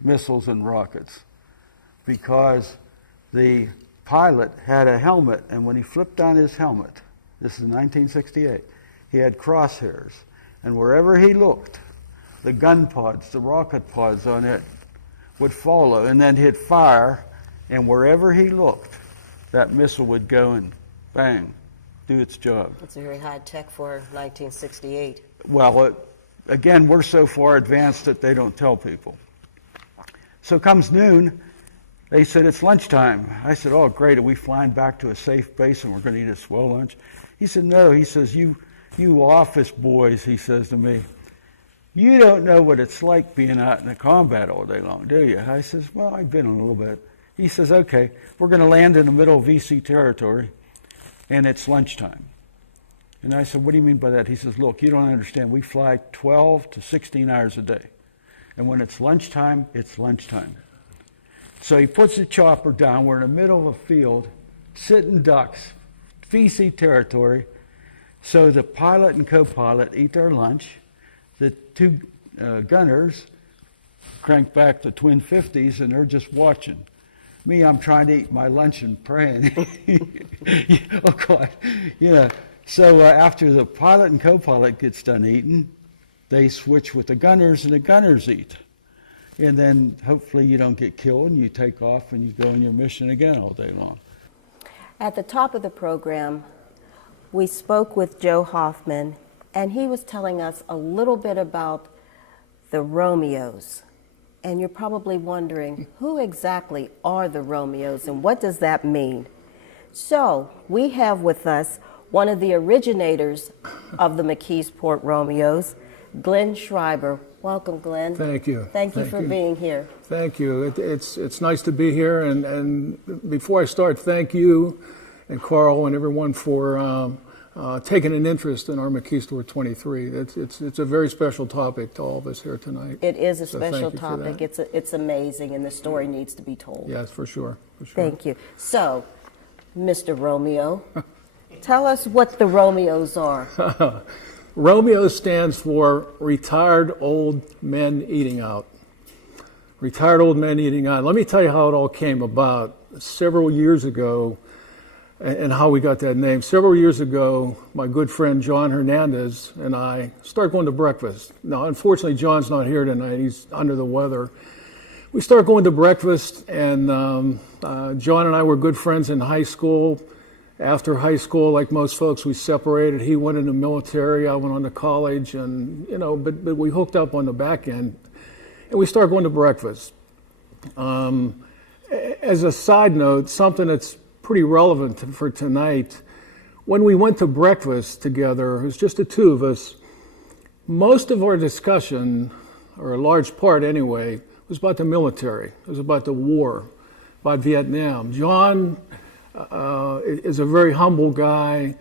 missiles and rockets, because the pilot had a helmet, and when he flipped on his helmet, this is 1968, he had crosshairs, and wherever he looked, the gun pods, the rocket pods on it would follow, and then he'd fire, and wherever he looked, that missile would go and bang, do its job. It's very high tech for 1968. Well, again, we're so far advanced that they don't tell people. So comes noon, they said, it's lunchtime. I said, oh, great, are we flying back to a safe base and we're going to eat a swell lunch? He said, no. He says, you office boys, he says to me, you don't know what it's like being out in the combat all day long, do you? I says, well, I've been a little bit. He says, okay, we're going to land in the middle of VC territory, and it's lunchtime. And I said, what do you mean by that? He says, look, you don't understand. We fly 12 to 16 hours a day. And when it's lunchtime, it's lunchtime. So he puts the chopper down. We're in the middle of a field, sitting ducks, VC territory. So the pilot and co-pilot eat their lunch. The two gunners crank back the twin 50s, and they're just watching. Me, I'm trying to eat my lunch and praying. Oh, God. So after the pilot and co-pilot gets done eating, they switch with the gunners, and the gunners eat. And then hopefully you don't get killed, and you take off and you go on your mission again all day long. At the top of the program, we spoke with Joe Hoffman, and he was telling us a little bit about the Romeos. And you're probably wondering, who exactly are the Romeos, and what does that mean? So we have with us one of the originators of the McKeesport Romeos, Glenn Schreiber. Welcome, Glenn. Thank you. Thank you for being here. Thank you. It's nice to be here. And before I start, thank you and Carl and everyone for taking an interest in our McKeesport 23. It's a very special topic to all of us here tonight. It is a So special thank you for topic. that. It's amazing, and the story needs to be told. Yes, for sure. Thank you. So, Mr. Romeo, tell us what the Romeos are. Romeo stands for Retired Old Men Eating Out. Retired Old Men Eating Out. Let me tell you how it all came about. Several years ago, and how we got that name. Several years ago, my good friend John Hernandez and I started going to breakfast. Now, unfortunately, John's not here tonight. He's under the weather. We started going to breakfast, and John and I were good friends in high school. After high school, like most folks, we separated. He went in the military, I went on to college, and but we hooked up on the back end, and we started going to breakfast. As a side note, something that's pretty relevant for tonight, when we went to breakfast together, it was just the two of us. Most of our discussion, or a large part anyway, was about the military. It was about the war, about Vietnam. John is a very humble guy.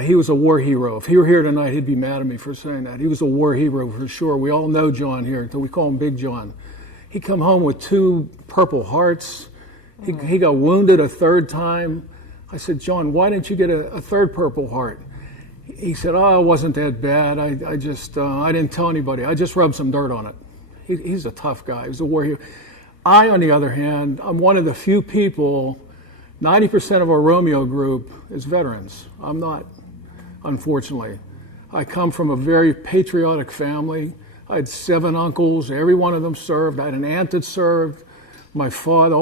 He was a war hero. If he were here tonight, he'd be mad at me for saying that. He was a war hero for sure. We all know John here, so we call him Big John. He come home with 2 Purple Hearts. He got wounded a 3rd time. I said, John, why didn't you get a 3rd Purple Heart? He said, oh, it wasn't that bad. I didn't tell anybody. I just rubbed some dirt on it. He's a tough guy. He's a war hero. I, on the other hand, I'm one of the few people, 90% of our Romeo group is veterans. I'm not, unfortunately. I come from a very patriotic family. I had 7 uncles. Every one of them served. I had an aunt that served. My father,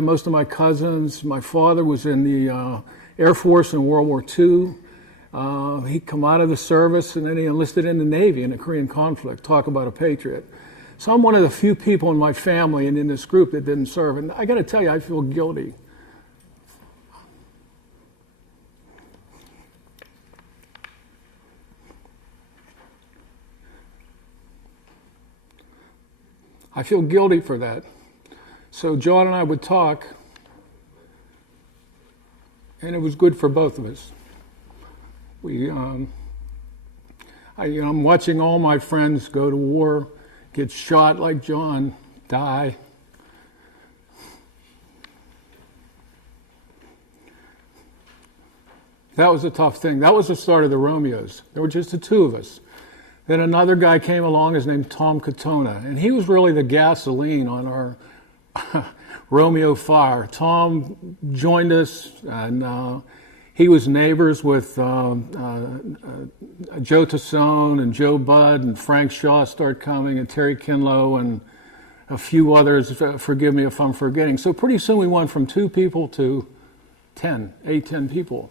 most of my cousins. My father was in the Air Force in World War II. He come out of the service and then he enlisted in the Navy in the Korean conflict. Talk about a patriot. So I'm one of the few people in my family and in this group that didn't serve. And I got to tell you, I feel guilty. I feel guilty for that. So John and I would talk, and it was good for both of us. I'm watching all my friends go to war, get shot like John, die. That was a tough thing. That was the start of the Romeos. There were just the 2 of us. Then another guy came along, his name Tom Katona, and he was really the gasoline on our Romeo fire. Tom joined us, and he was neighbors with Joe Tassone and Joe Budd, and Frank Shaw started coming, and Terry Kinlow, and a few others. Forgive me if I'm forgetting. So pretty soon we went from 2 people to 10 people.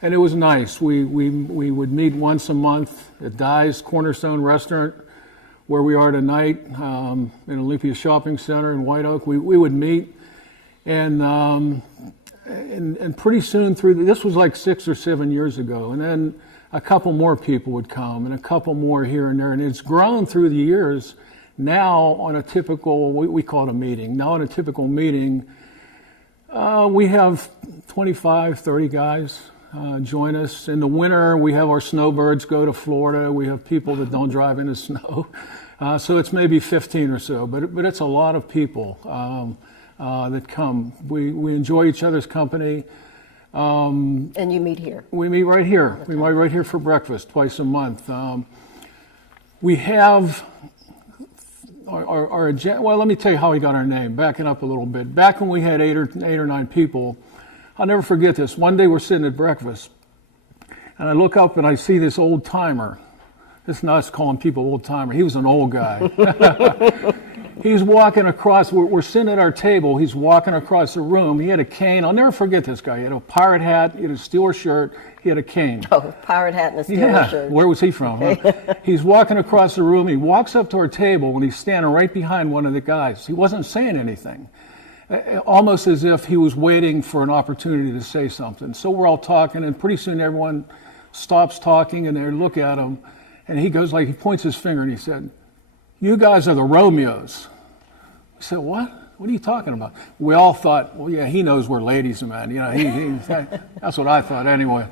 And it was nice. We would meet once a month at Dye's Cornerstone Restaurant, where we are tonight, in Olympia Shopping Center in White Oak. We would meet, and pretty soon this was like 6 or 7 years ago, and then a couple more people would come, and a couple more here and there, and it's grown through the years. Now on a typical, we call it a meeting. Now on a typical meeting, we have 25, 30 guys. Join us. In the winter, we have our snowbirds go to Florida. We have people that don't drive in the snow. So it's maybe 15 or so, but it's a lot of people that come. We enjoy each other's company. And you meet here? We meet right here. We meet right here for breakfast twice a month. We have our agenda. Well, let me tell you how we got our name, backing up a little bit. Back when we had 8 or 9 people, I'll never forget this. One day we're sitting at breakfast, and I look up and I see this old timer. It's not us calling people old timer. He was an old guy. He's walking across. We're sitting at our table. He's walking across the room. He had a cane. I'll never forget this guy. He had a pirate hat. He had a Steeler shirt. He had a cane. Oh, pirate hat and a Steeler shirt. Where was he from? Huh? He's walking across the room. He walks up to our table when he's standing right behind one of the guys. He wasn't saying anything. Almost as if he was waiting for an opportunity to say something. So we're all talking, and pretty soon everyone stops talking and they look at him, And he goes he points his finger and he said, "You guys are the Romeos." We said, "What? What are you talking about?" We all thought, well, yeah, he knows we're ladies, man. That's what I thought anyway.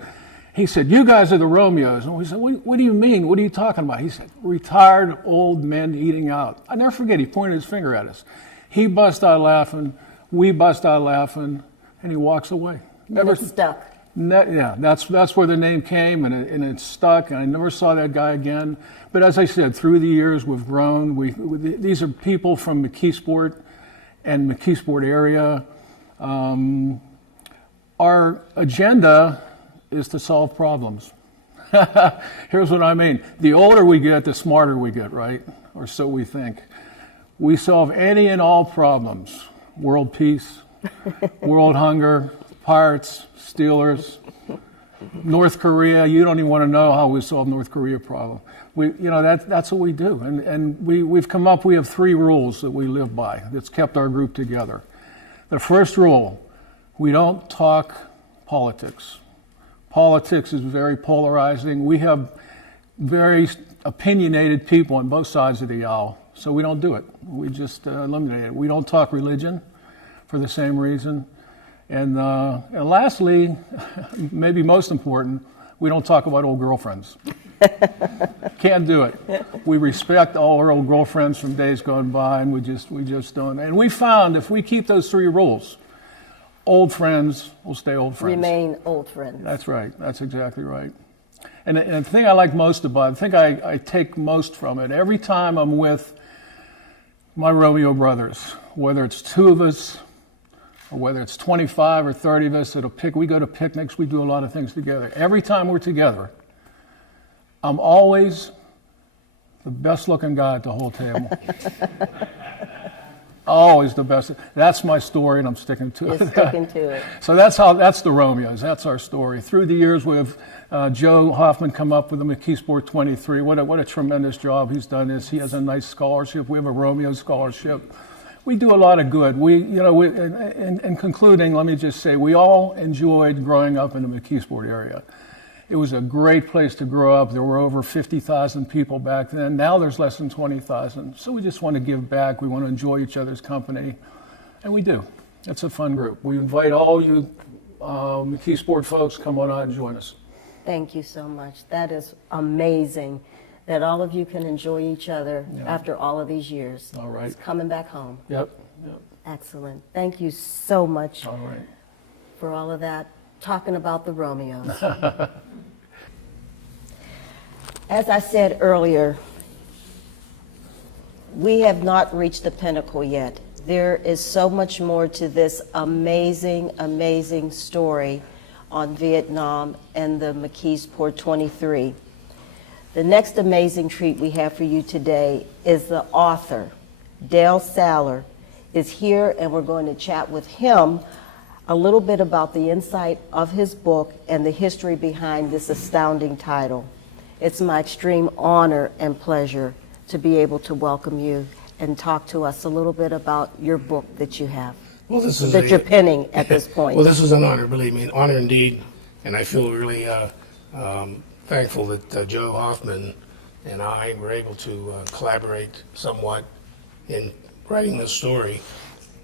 He said, "You guys are the Romeos." And we said, what do you mean? What are you talking about? He said, "Retired old men eating out." I never forget, he pointed his finger at us. He bust out laughing, we bust out laughing, and he walks away. Never stuck. Yeah, that's where the name came, and it stuck, and I never saw that guy again. But as I said, through the years, we've grown. These are people from McKeesport and McKeesport area. Our agenda is to solve problems. Here's what I mean. The older we get, the smarter we get, right? Or so we think. We solve any and all problems. World peace, world hunger, pirates, Steelers, North Korea. You don't even want to know how we solve North Korea problem. That's what we do. And we've come up, we have 3 rules that we live by that's kept our group together. The first rule, we don't talk politics. Politics is very polarizing. We have very opinionated people on both sides of the aisle, so we don't do it. We just eliminate it. We don't talk religion for the same reason. And lastly, maybe most important, we don't talk about old girlfriends. Can't do it. We respect all our old girlfriends from days gone by, and we just don't. And we found if we keep those 3 rules, old friends will stay old friends. Remain old friends. That's right. That's exactly right. And the thing I like most about it, the thing I take most from it, every time I'm with my Romeo brothers, whether it's 2 of us or whether it's 25 or 30 of us, we go to picnics, we do a lot of things together. Every time we're together, I'm always the best looking guy at the whole table. Always the best. That's my story, and I'm sticking to it. You're sticking to it. So that's the Romeos. That's our story. Through the years, we have Joe Hoffman come up with the McKeesport 23. What a tremendous job he's done. He has a nice scholarship. We have a Romeo scholarship. We do a lot of good. In concluding, let me just say, we all enjoyed growing up in the McKeesport area. It was a great place to grow up. There were over 50,000 people back then. Now there's less than 20,000. So we just want to give back. We want to enjoy each other's company. And we do. It's a fun group. We invite all you McKeesport folks, come on out and join us. Thank you so much. That is amazing that all of you can enjoy each other after all of these years. All right. It's coming back home. Yep. Excellent. Thank you so much All right. for all of that, talking about the Romeos. As I said earlier, we have not reached the pinnacle yet. There is so much more to this amazing, amazing story on Vietnam and the McKeesport 23. The next amazing treat we have for you today is the author, Dale Saller, is here, and we're going to chat with him a little bit about the insight of his book and the history behind this astounding title. It's my extreme honor and pleasure to be able to welcome you and talk to us a little bit about your book that you have, that you're penning at this point. Well, this is an honor, believe me, an honor indeed, and I feel really thankful that Joe Hoffman and I were able to collaborate somewhat in writing this story.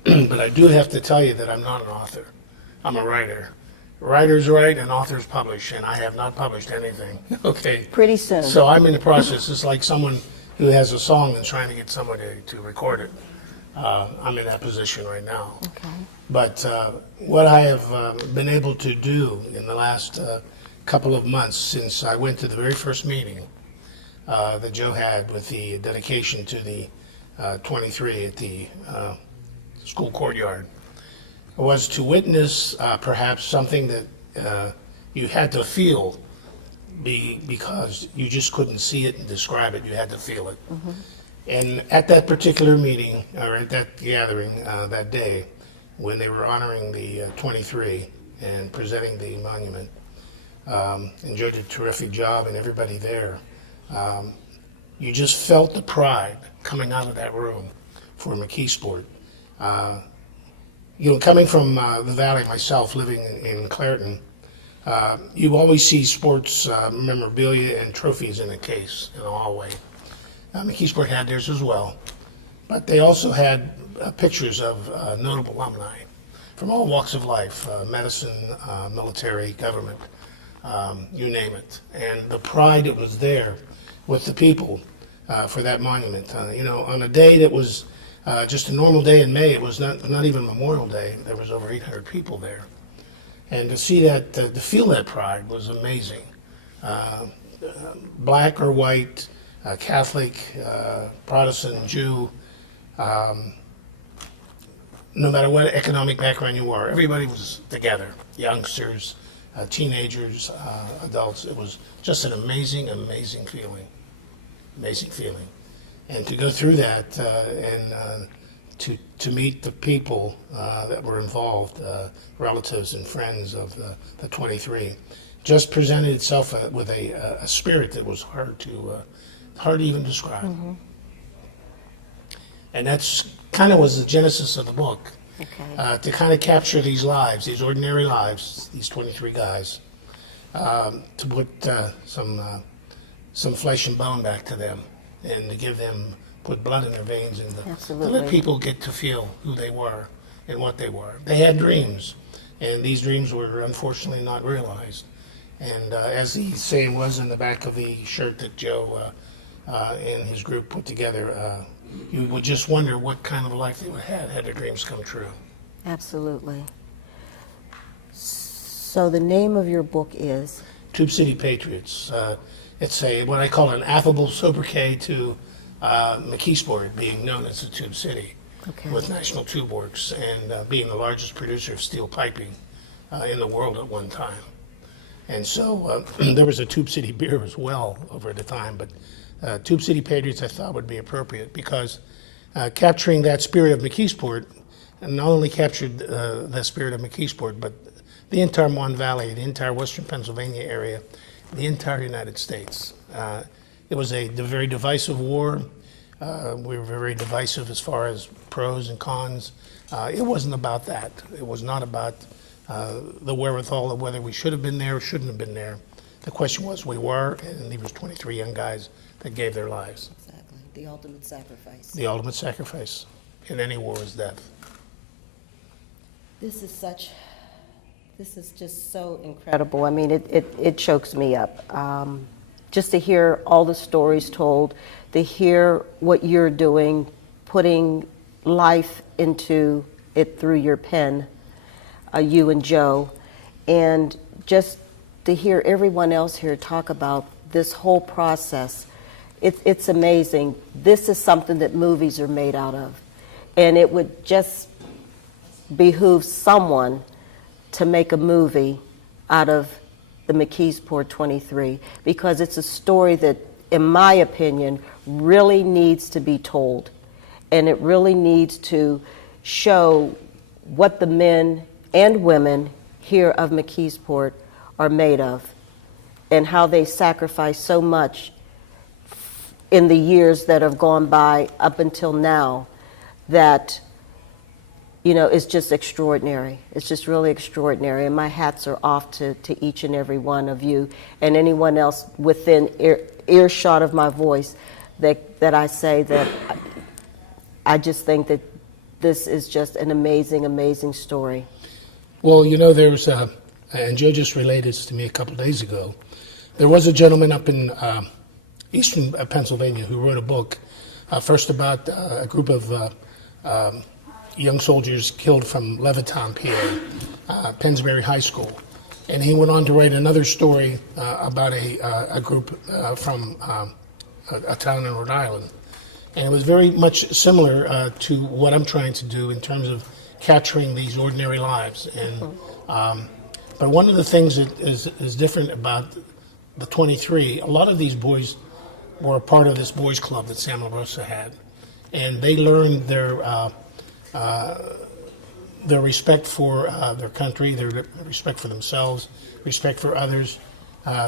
But I do have to tell you that I'm not an author. I'm a writer. Writers write and authors publish, and I have not published anything. Okay. Pretty soon. So I'm in the process. It's like someone who has a song and trying to get somebody to record it. I'm in that position right now. Okay. But what I have been able to do in the last couple of months since I went to the very first meeting that Joe had with the dedication to the 23 at the school courtyard was to witness perhaps something that you had to feel because you just couldn't see it and describe it. You had to feel it. Mm-hmm. And at that particular meeting, or at that gathering that day, when they were honoring the 23 and presenting the monument, and Joe did a terrific job, and everybody there, you just felt the pride coming out of that room for McKeesport. Coming from the Valley myself, living in Clairton, You always see sports memorabilia and trophies in a case in the hallway. McKeesport had theirs as well, but they also had pictures of notable alumni from all walks of life, medicine, military, government, you name it. And the pride that was there with the people for that monument. On a day that was just a normal day in May, it was not even Memorial Day, there was over 800 people there. And to see that, to feel that pride was amazing. Black or white, Catholic, Protestant, Jew, no matter what economic background you were, everybody was together. Youngsters, teenagers, adults. It was just an amazing, amazing feeling. Amazing feeling. And to go through that and to meet the people that were involved, relatives and friends of the 23, just presented itself with a spirit that was hard to even describe. Mm-hmm. And that's kind of was the genesis of the book, Okay. to kind of capture these lives, these ordinary lives, these 23 guys, to put some flesh and bone back to them, and to give them, put blood in their veins, and to Absolutely. let people get to feel who they were and what they were. They had dreams, and these dreams were unfortunately not realized. And as the saying was in the back of the shirt that Joe and his group put together, you would just wonder what kind of life they would have had their dreams come true. Absolutely. So the name of your book is? Tube City Patriots. It's what I call an affable sobriquet to McKeesport, being known as the Tube City, Okay. with National Tube Works and being the largest producer of steel piping in the world at one time. And so there was a Tube City beer as well over the time, but Tube City Patriots I thought would be appropriate because capturing that spirit of McKeesport, and not only captured the spirit of McKeesport, but the entire Mon Valley, the entire western Pennsylvania area, the entire United States. It was a very divisive war. We were very divisive as far as pros and cons. It wasn't about that. It was not about the wherewithal of whether we should have been there or shouldn't have been there. The question was, we were, and there was 23 young guys that gave their lives. Exactly. The ultimate sacrifice. The ultimate sacrifice in any war is death. This is just so incredible. I mean, it chokes me up. Just to hear all the stories told, to hear what you're doing, putting life into it through your pen, you and Joe, and just to hear everyone else here talk about this whole process. It's amazing. This is something that movies are made out of. And it would just behoove someone to make a movie out of the McKeesport 23, because it's a story that, in my opinion, really needs to be told. And it really needs to show what the men and women here of McKeesport are made of, and how they sacrifice so much in the years that have gone by up until now that, it's just extraordinary. It's just really extraordinary. And my hats are off to each and every one of you and anyone else within earshot of my voice that I say that I just think that this is just an amazing, amazing story. Well, there's, and Joe just relayed this to me a couple of days ago, there was a gentleman up in eastern Pennsylvania who wrote a book, first about a group of young soldiers killed from Levittown, PA, Pennsbury High School. And he went on to write another story about a group from a town in Rhode Island. And it was very much similar to what I'm trying to do in terms of capturing these ordinary lives. And but one of the things that is different about the 23, a lot of these boys were a part of this boys club that Sam LaRosa had. And they learned their respect for their country, their respect for themselves, respect for others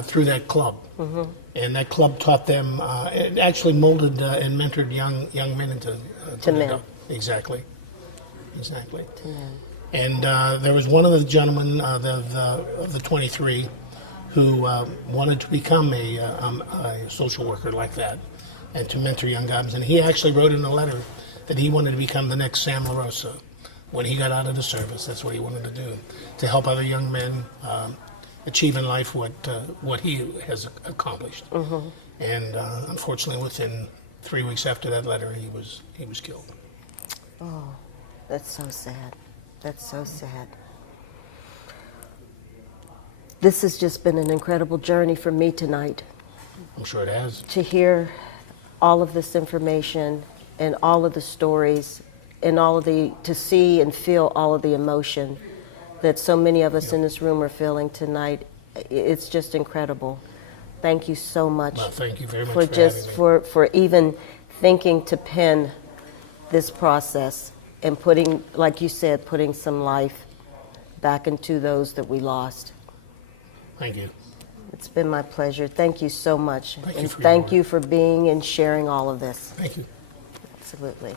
through that club. Mm-hmm. And that club taught them, it actually molded and mentored young men into to men. Exactly. To men. And there was one of the gentlemen of the 23 who wanted to become a social worker like that and to mentor young guys. And he actually wrote in a letter that he wanted to become the next Sam LaRosa when he got out of the service. That's what he wanted to do, to help other young men achieve in life what he has accomplished. And unfortunately, within 3 weeks after that letter, he was killed. Oh, that's so sad. That's so sad. This has just been an incredible journey for me tonight. I'm sure it has. To hear all of this information and all of the stories and to see and feel all of the emotion that so many of us in this room are feeling tonight, it's just incredible. Thank you so much. Well, thank you very much for just for even thinking to pen this process and putting, like you said, putting some life back into those that we lost. Thank you. It's been my pleasure. Thank you so much. Thank you and for your thank work. you for being and sharing all of this. Thank you. Absolutely.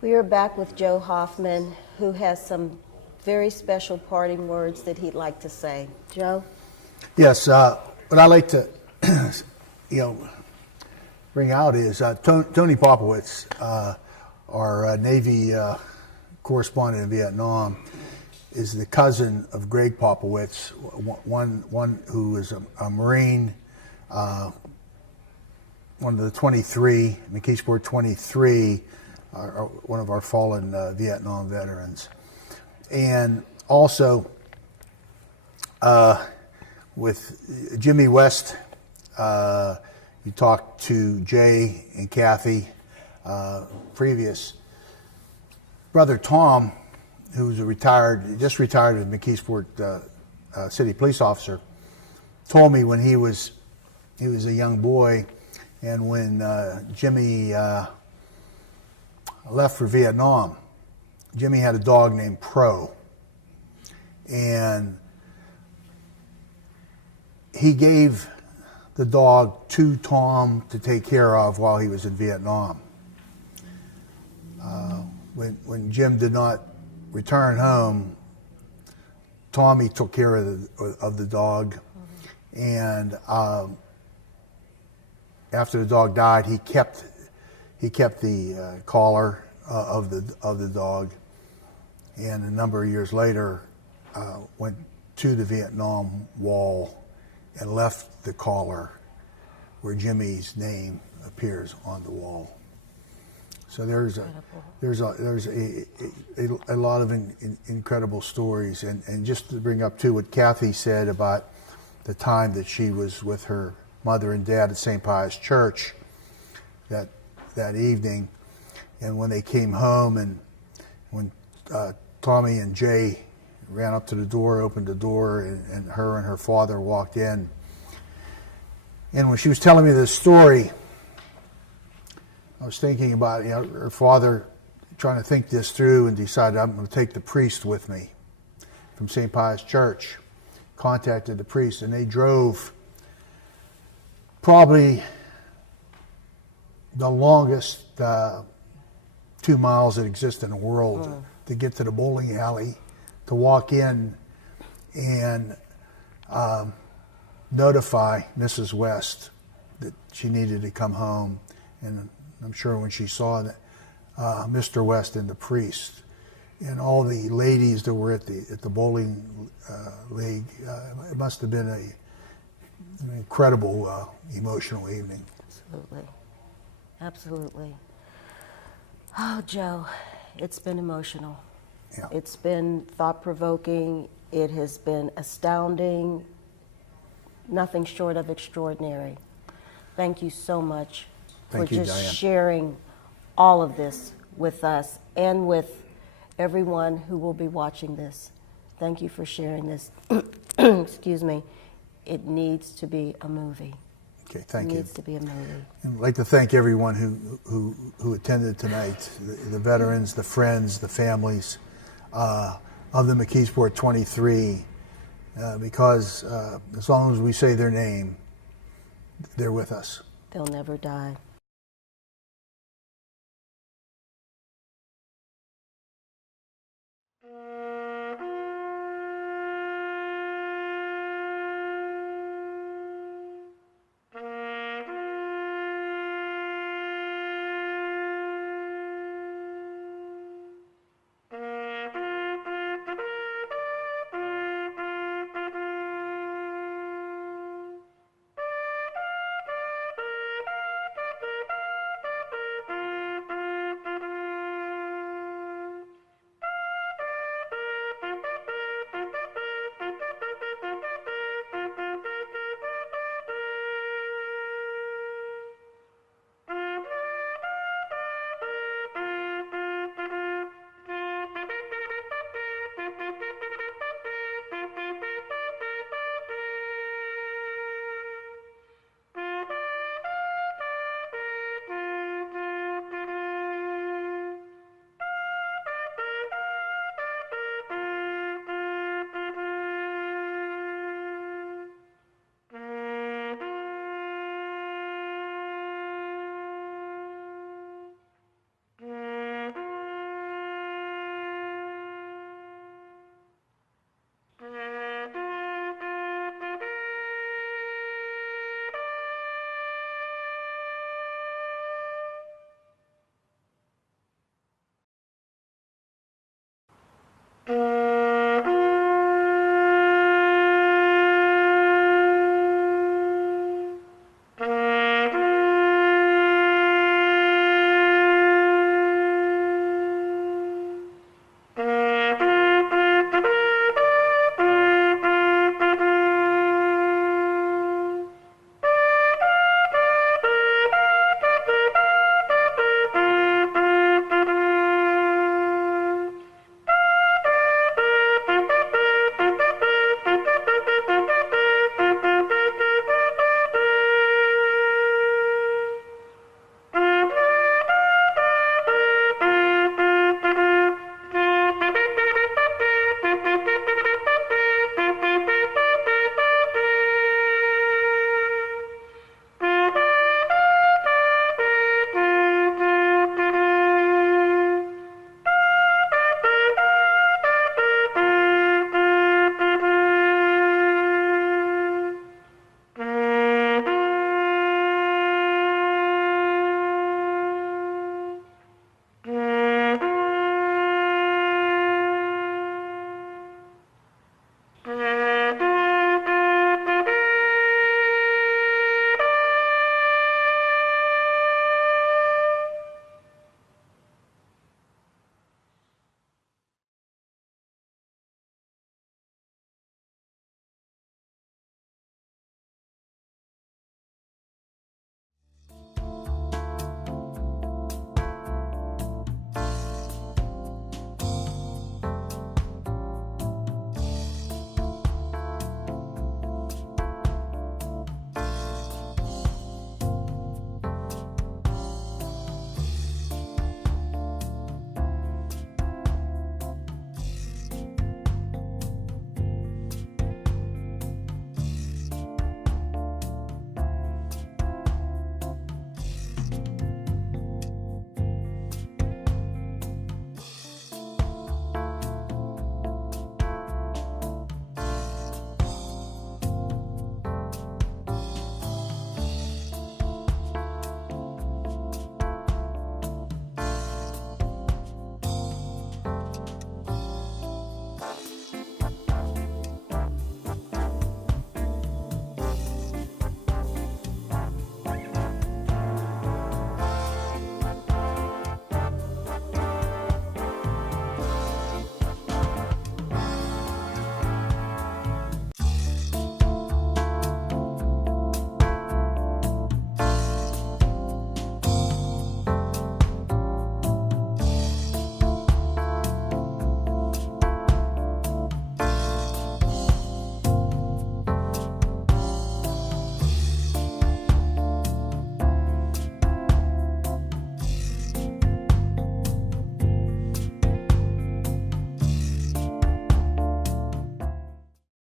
We are back with Joe Hoffman, who has some very special parting words that he'd like to say. Joe? Yes, what I like to, bring out is Tony Popowitz, our Navy correspondent in Vietnam, is the cousin of Greg Popowitz, one who is a Marine, one of the 23, McKeesport 23, one of our fallen Vietnam veterans. And also with Jimmy West, you talked to Jay and Kathy previous. Brother Tom, who's just retired as McKeesport city police officer, told me when he was a young boy, and when Jimmy left for Vietnam, Jimmy had a dog named Pro, and he gave the dog to Tom to take care of while he was in Vietnam. When Jim did not return home, Tommy took care of the dog, and after the dog died, he kept the collar of the dog, and a number of years later went to the Vietnam Wall and left the collar where Jimmy's name appears on the wall. So there's a lot of incredible stories, and just to bring up too what Kathy said about the time that she was with her mother and dad at St. Pius Church that evening, and when they came home, and when Tommy and Jay ran up to the door, opened the door, and her and her father walked in. And when she was telling me this story, I was thinking about her father trying to think this through and decided, I'm going to take the priest with me from St. Pius Church. Contacted the priest, and they drove probably the longest 2 miles that exist in the world to get to the bowling alley, to walk in and notify Mrs. West that she needed to come home. And I'm sure when she saw that Mr. West and the priest and all the ladies that were at the bowling league, it must have been an incredible emotional evening. Absolutely. Oh, Joe, it's been emotional. Yeah. It's been thought-provoking. It has been astounding. Nothing short of extraordinary. Thank you so much for just Diane. sharing all of this with us and with everyone who will be watching this. Thank you for sharing this. Excuse me. It needs to be a movie. Okay, thank you. It needs to be a movie. And I'd like to thank everyone who attended tonight, the veterans, the friends, the families of the McKeesport 23, because as long as we say their name, they're with us. They'll never die.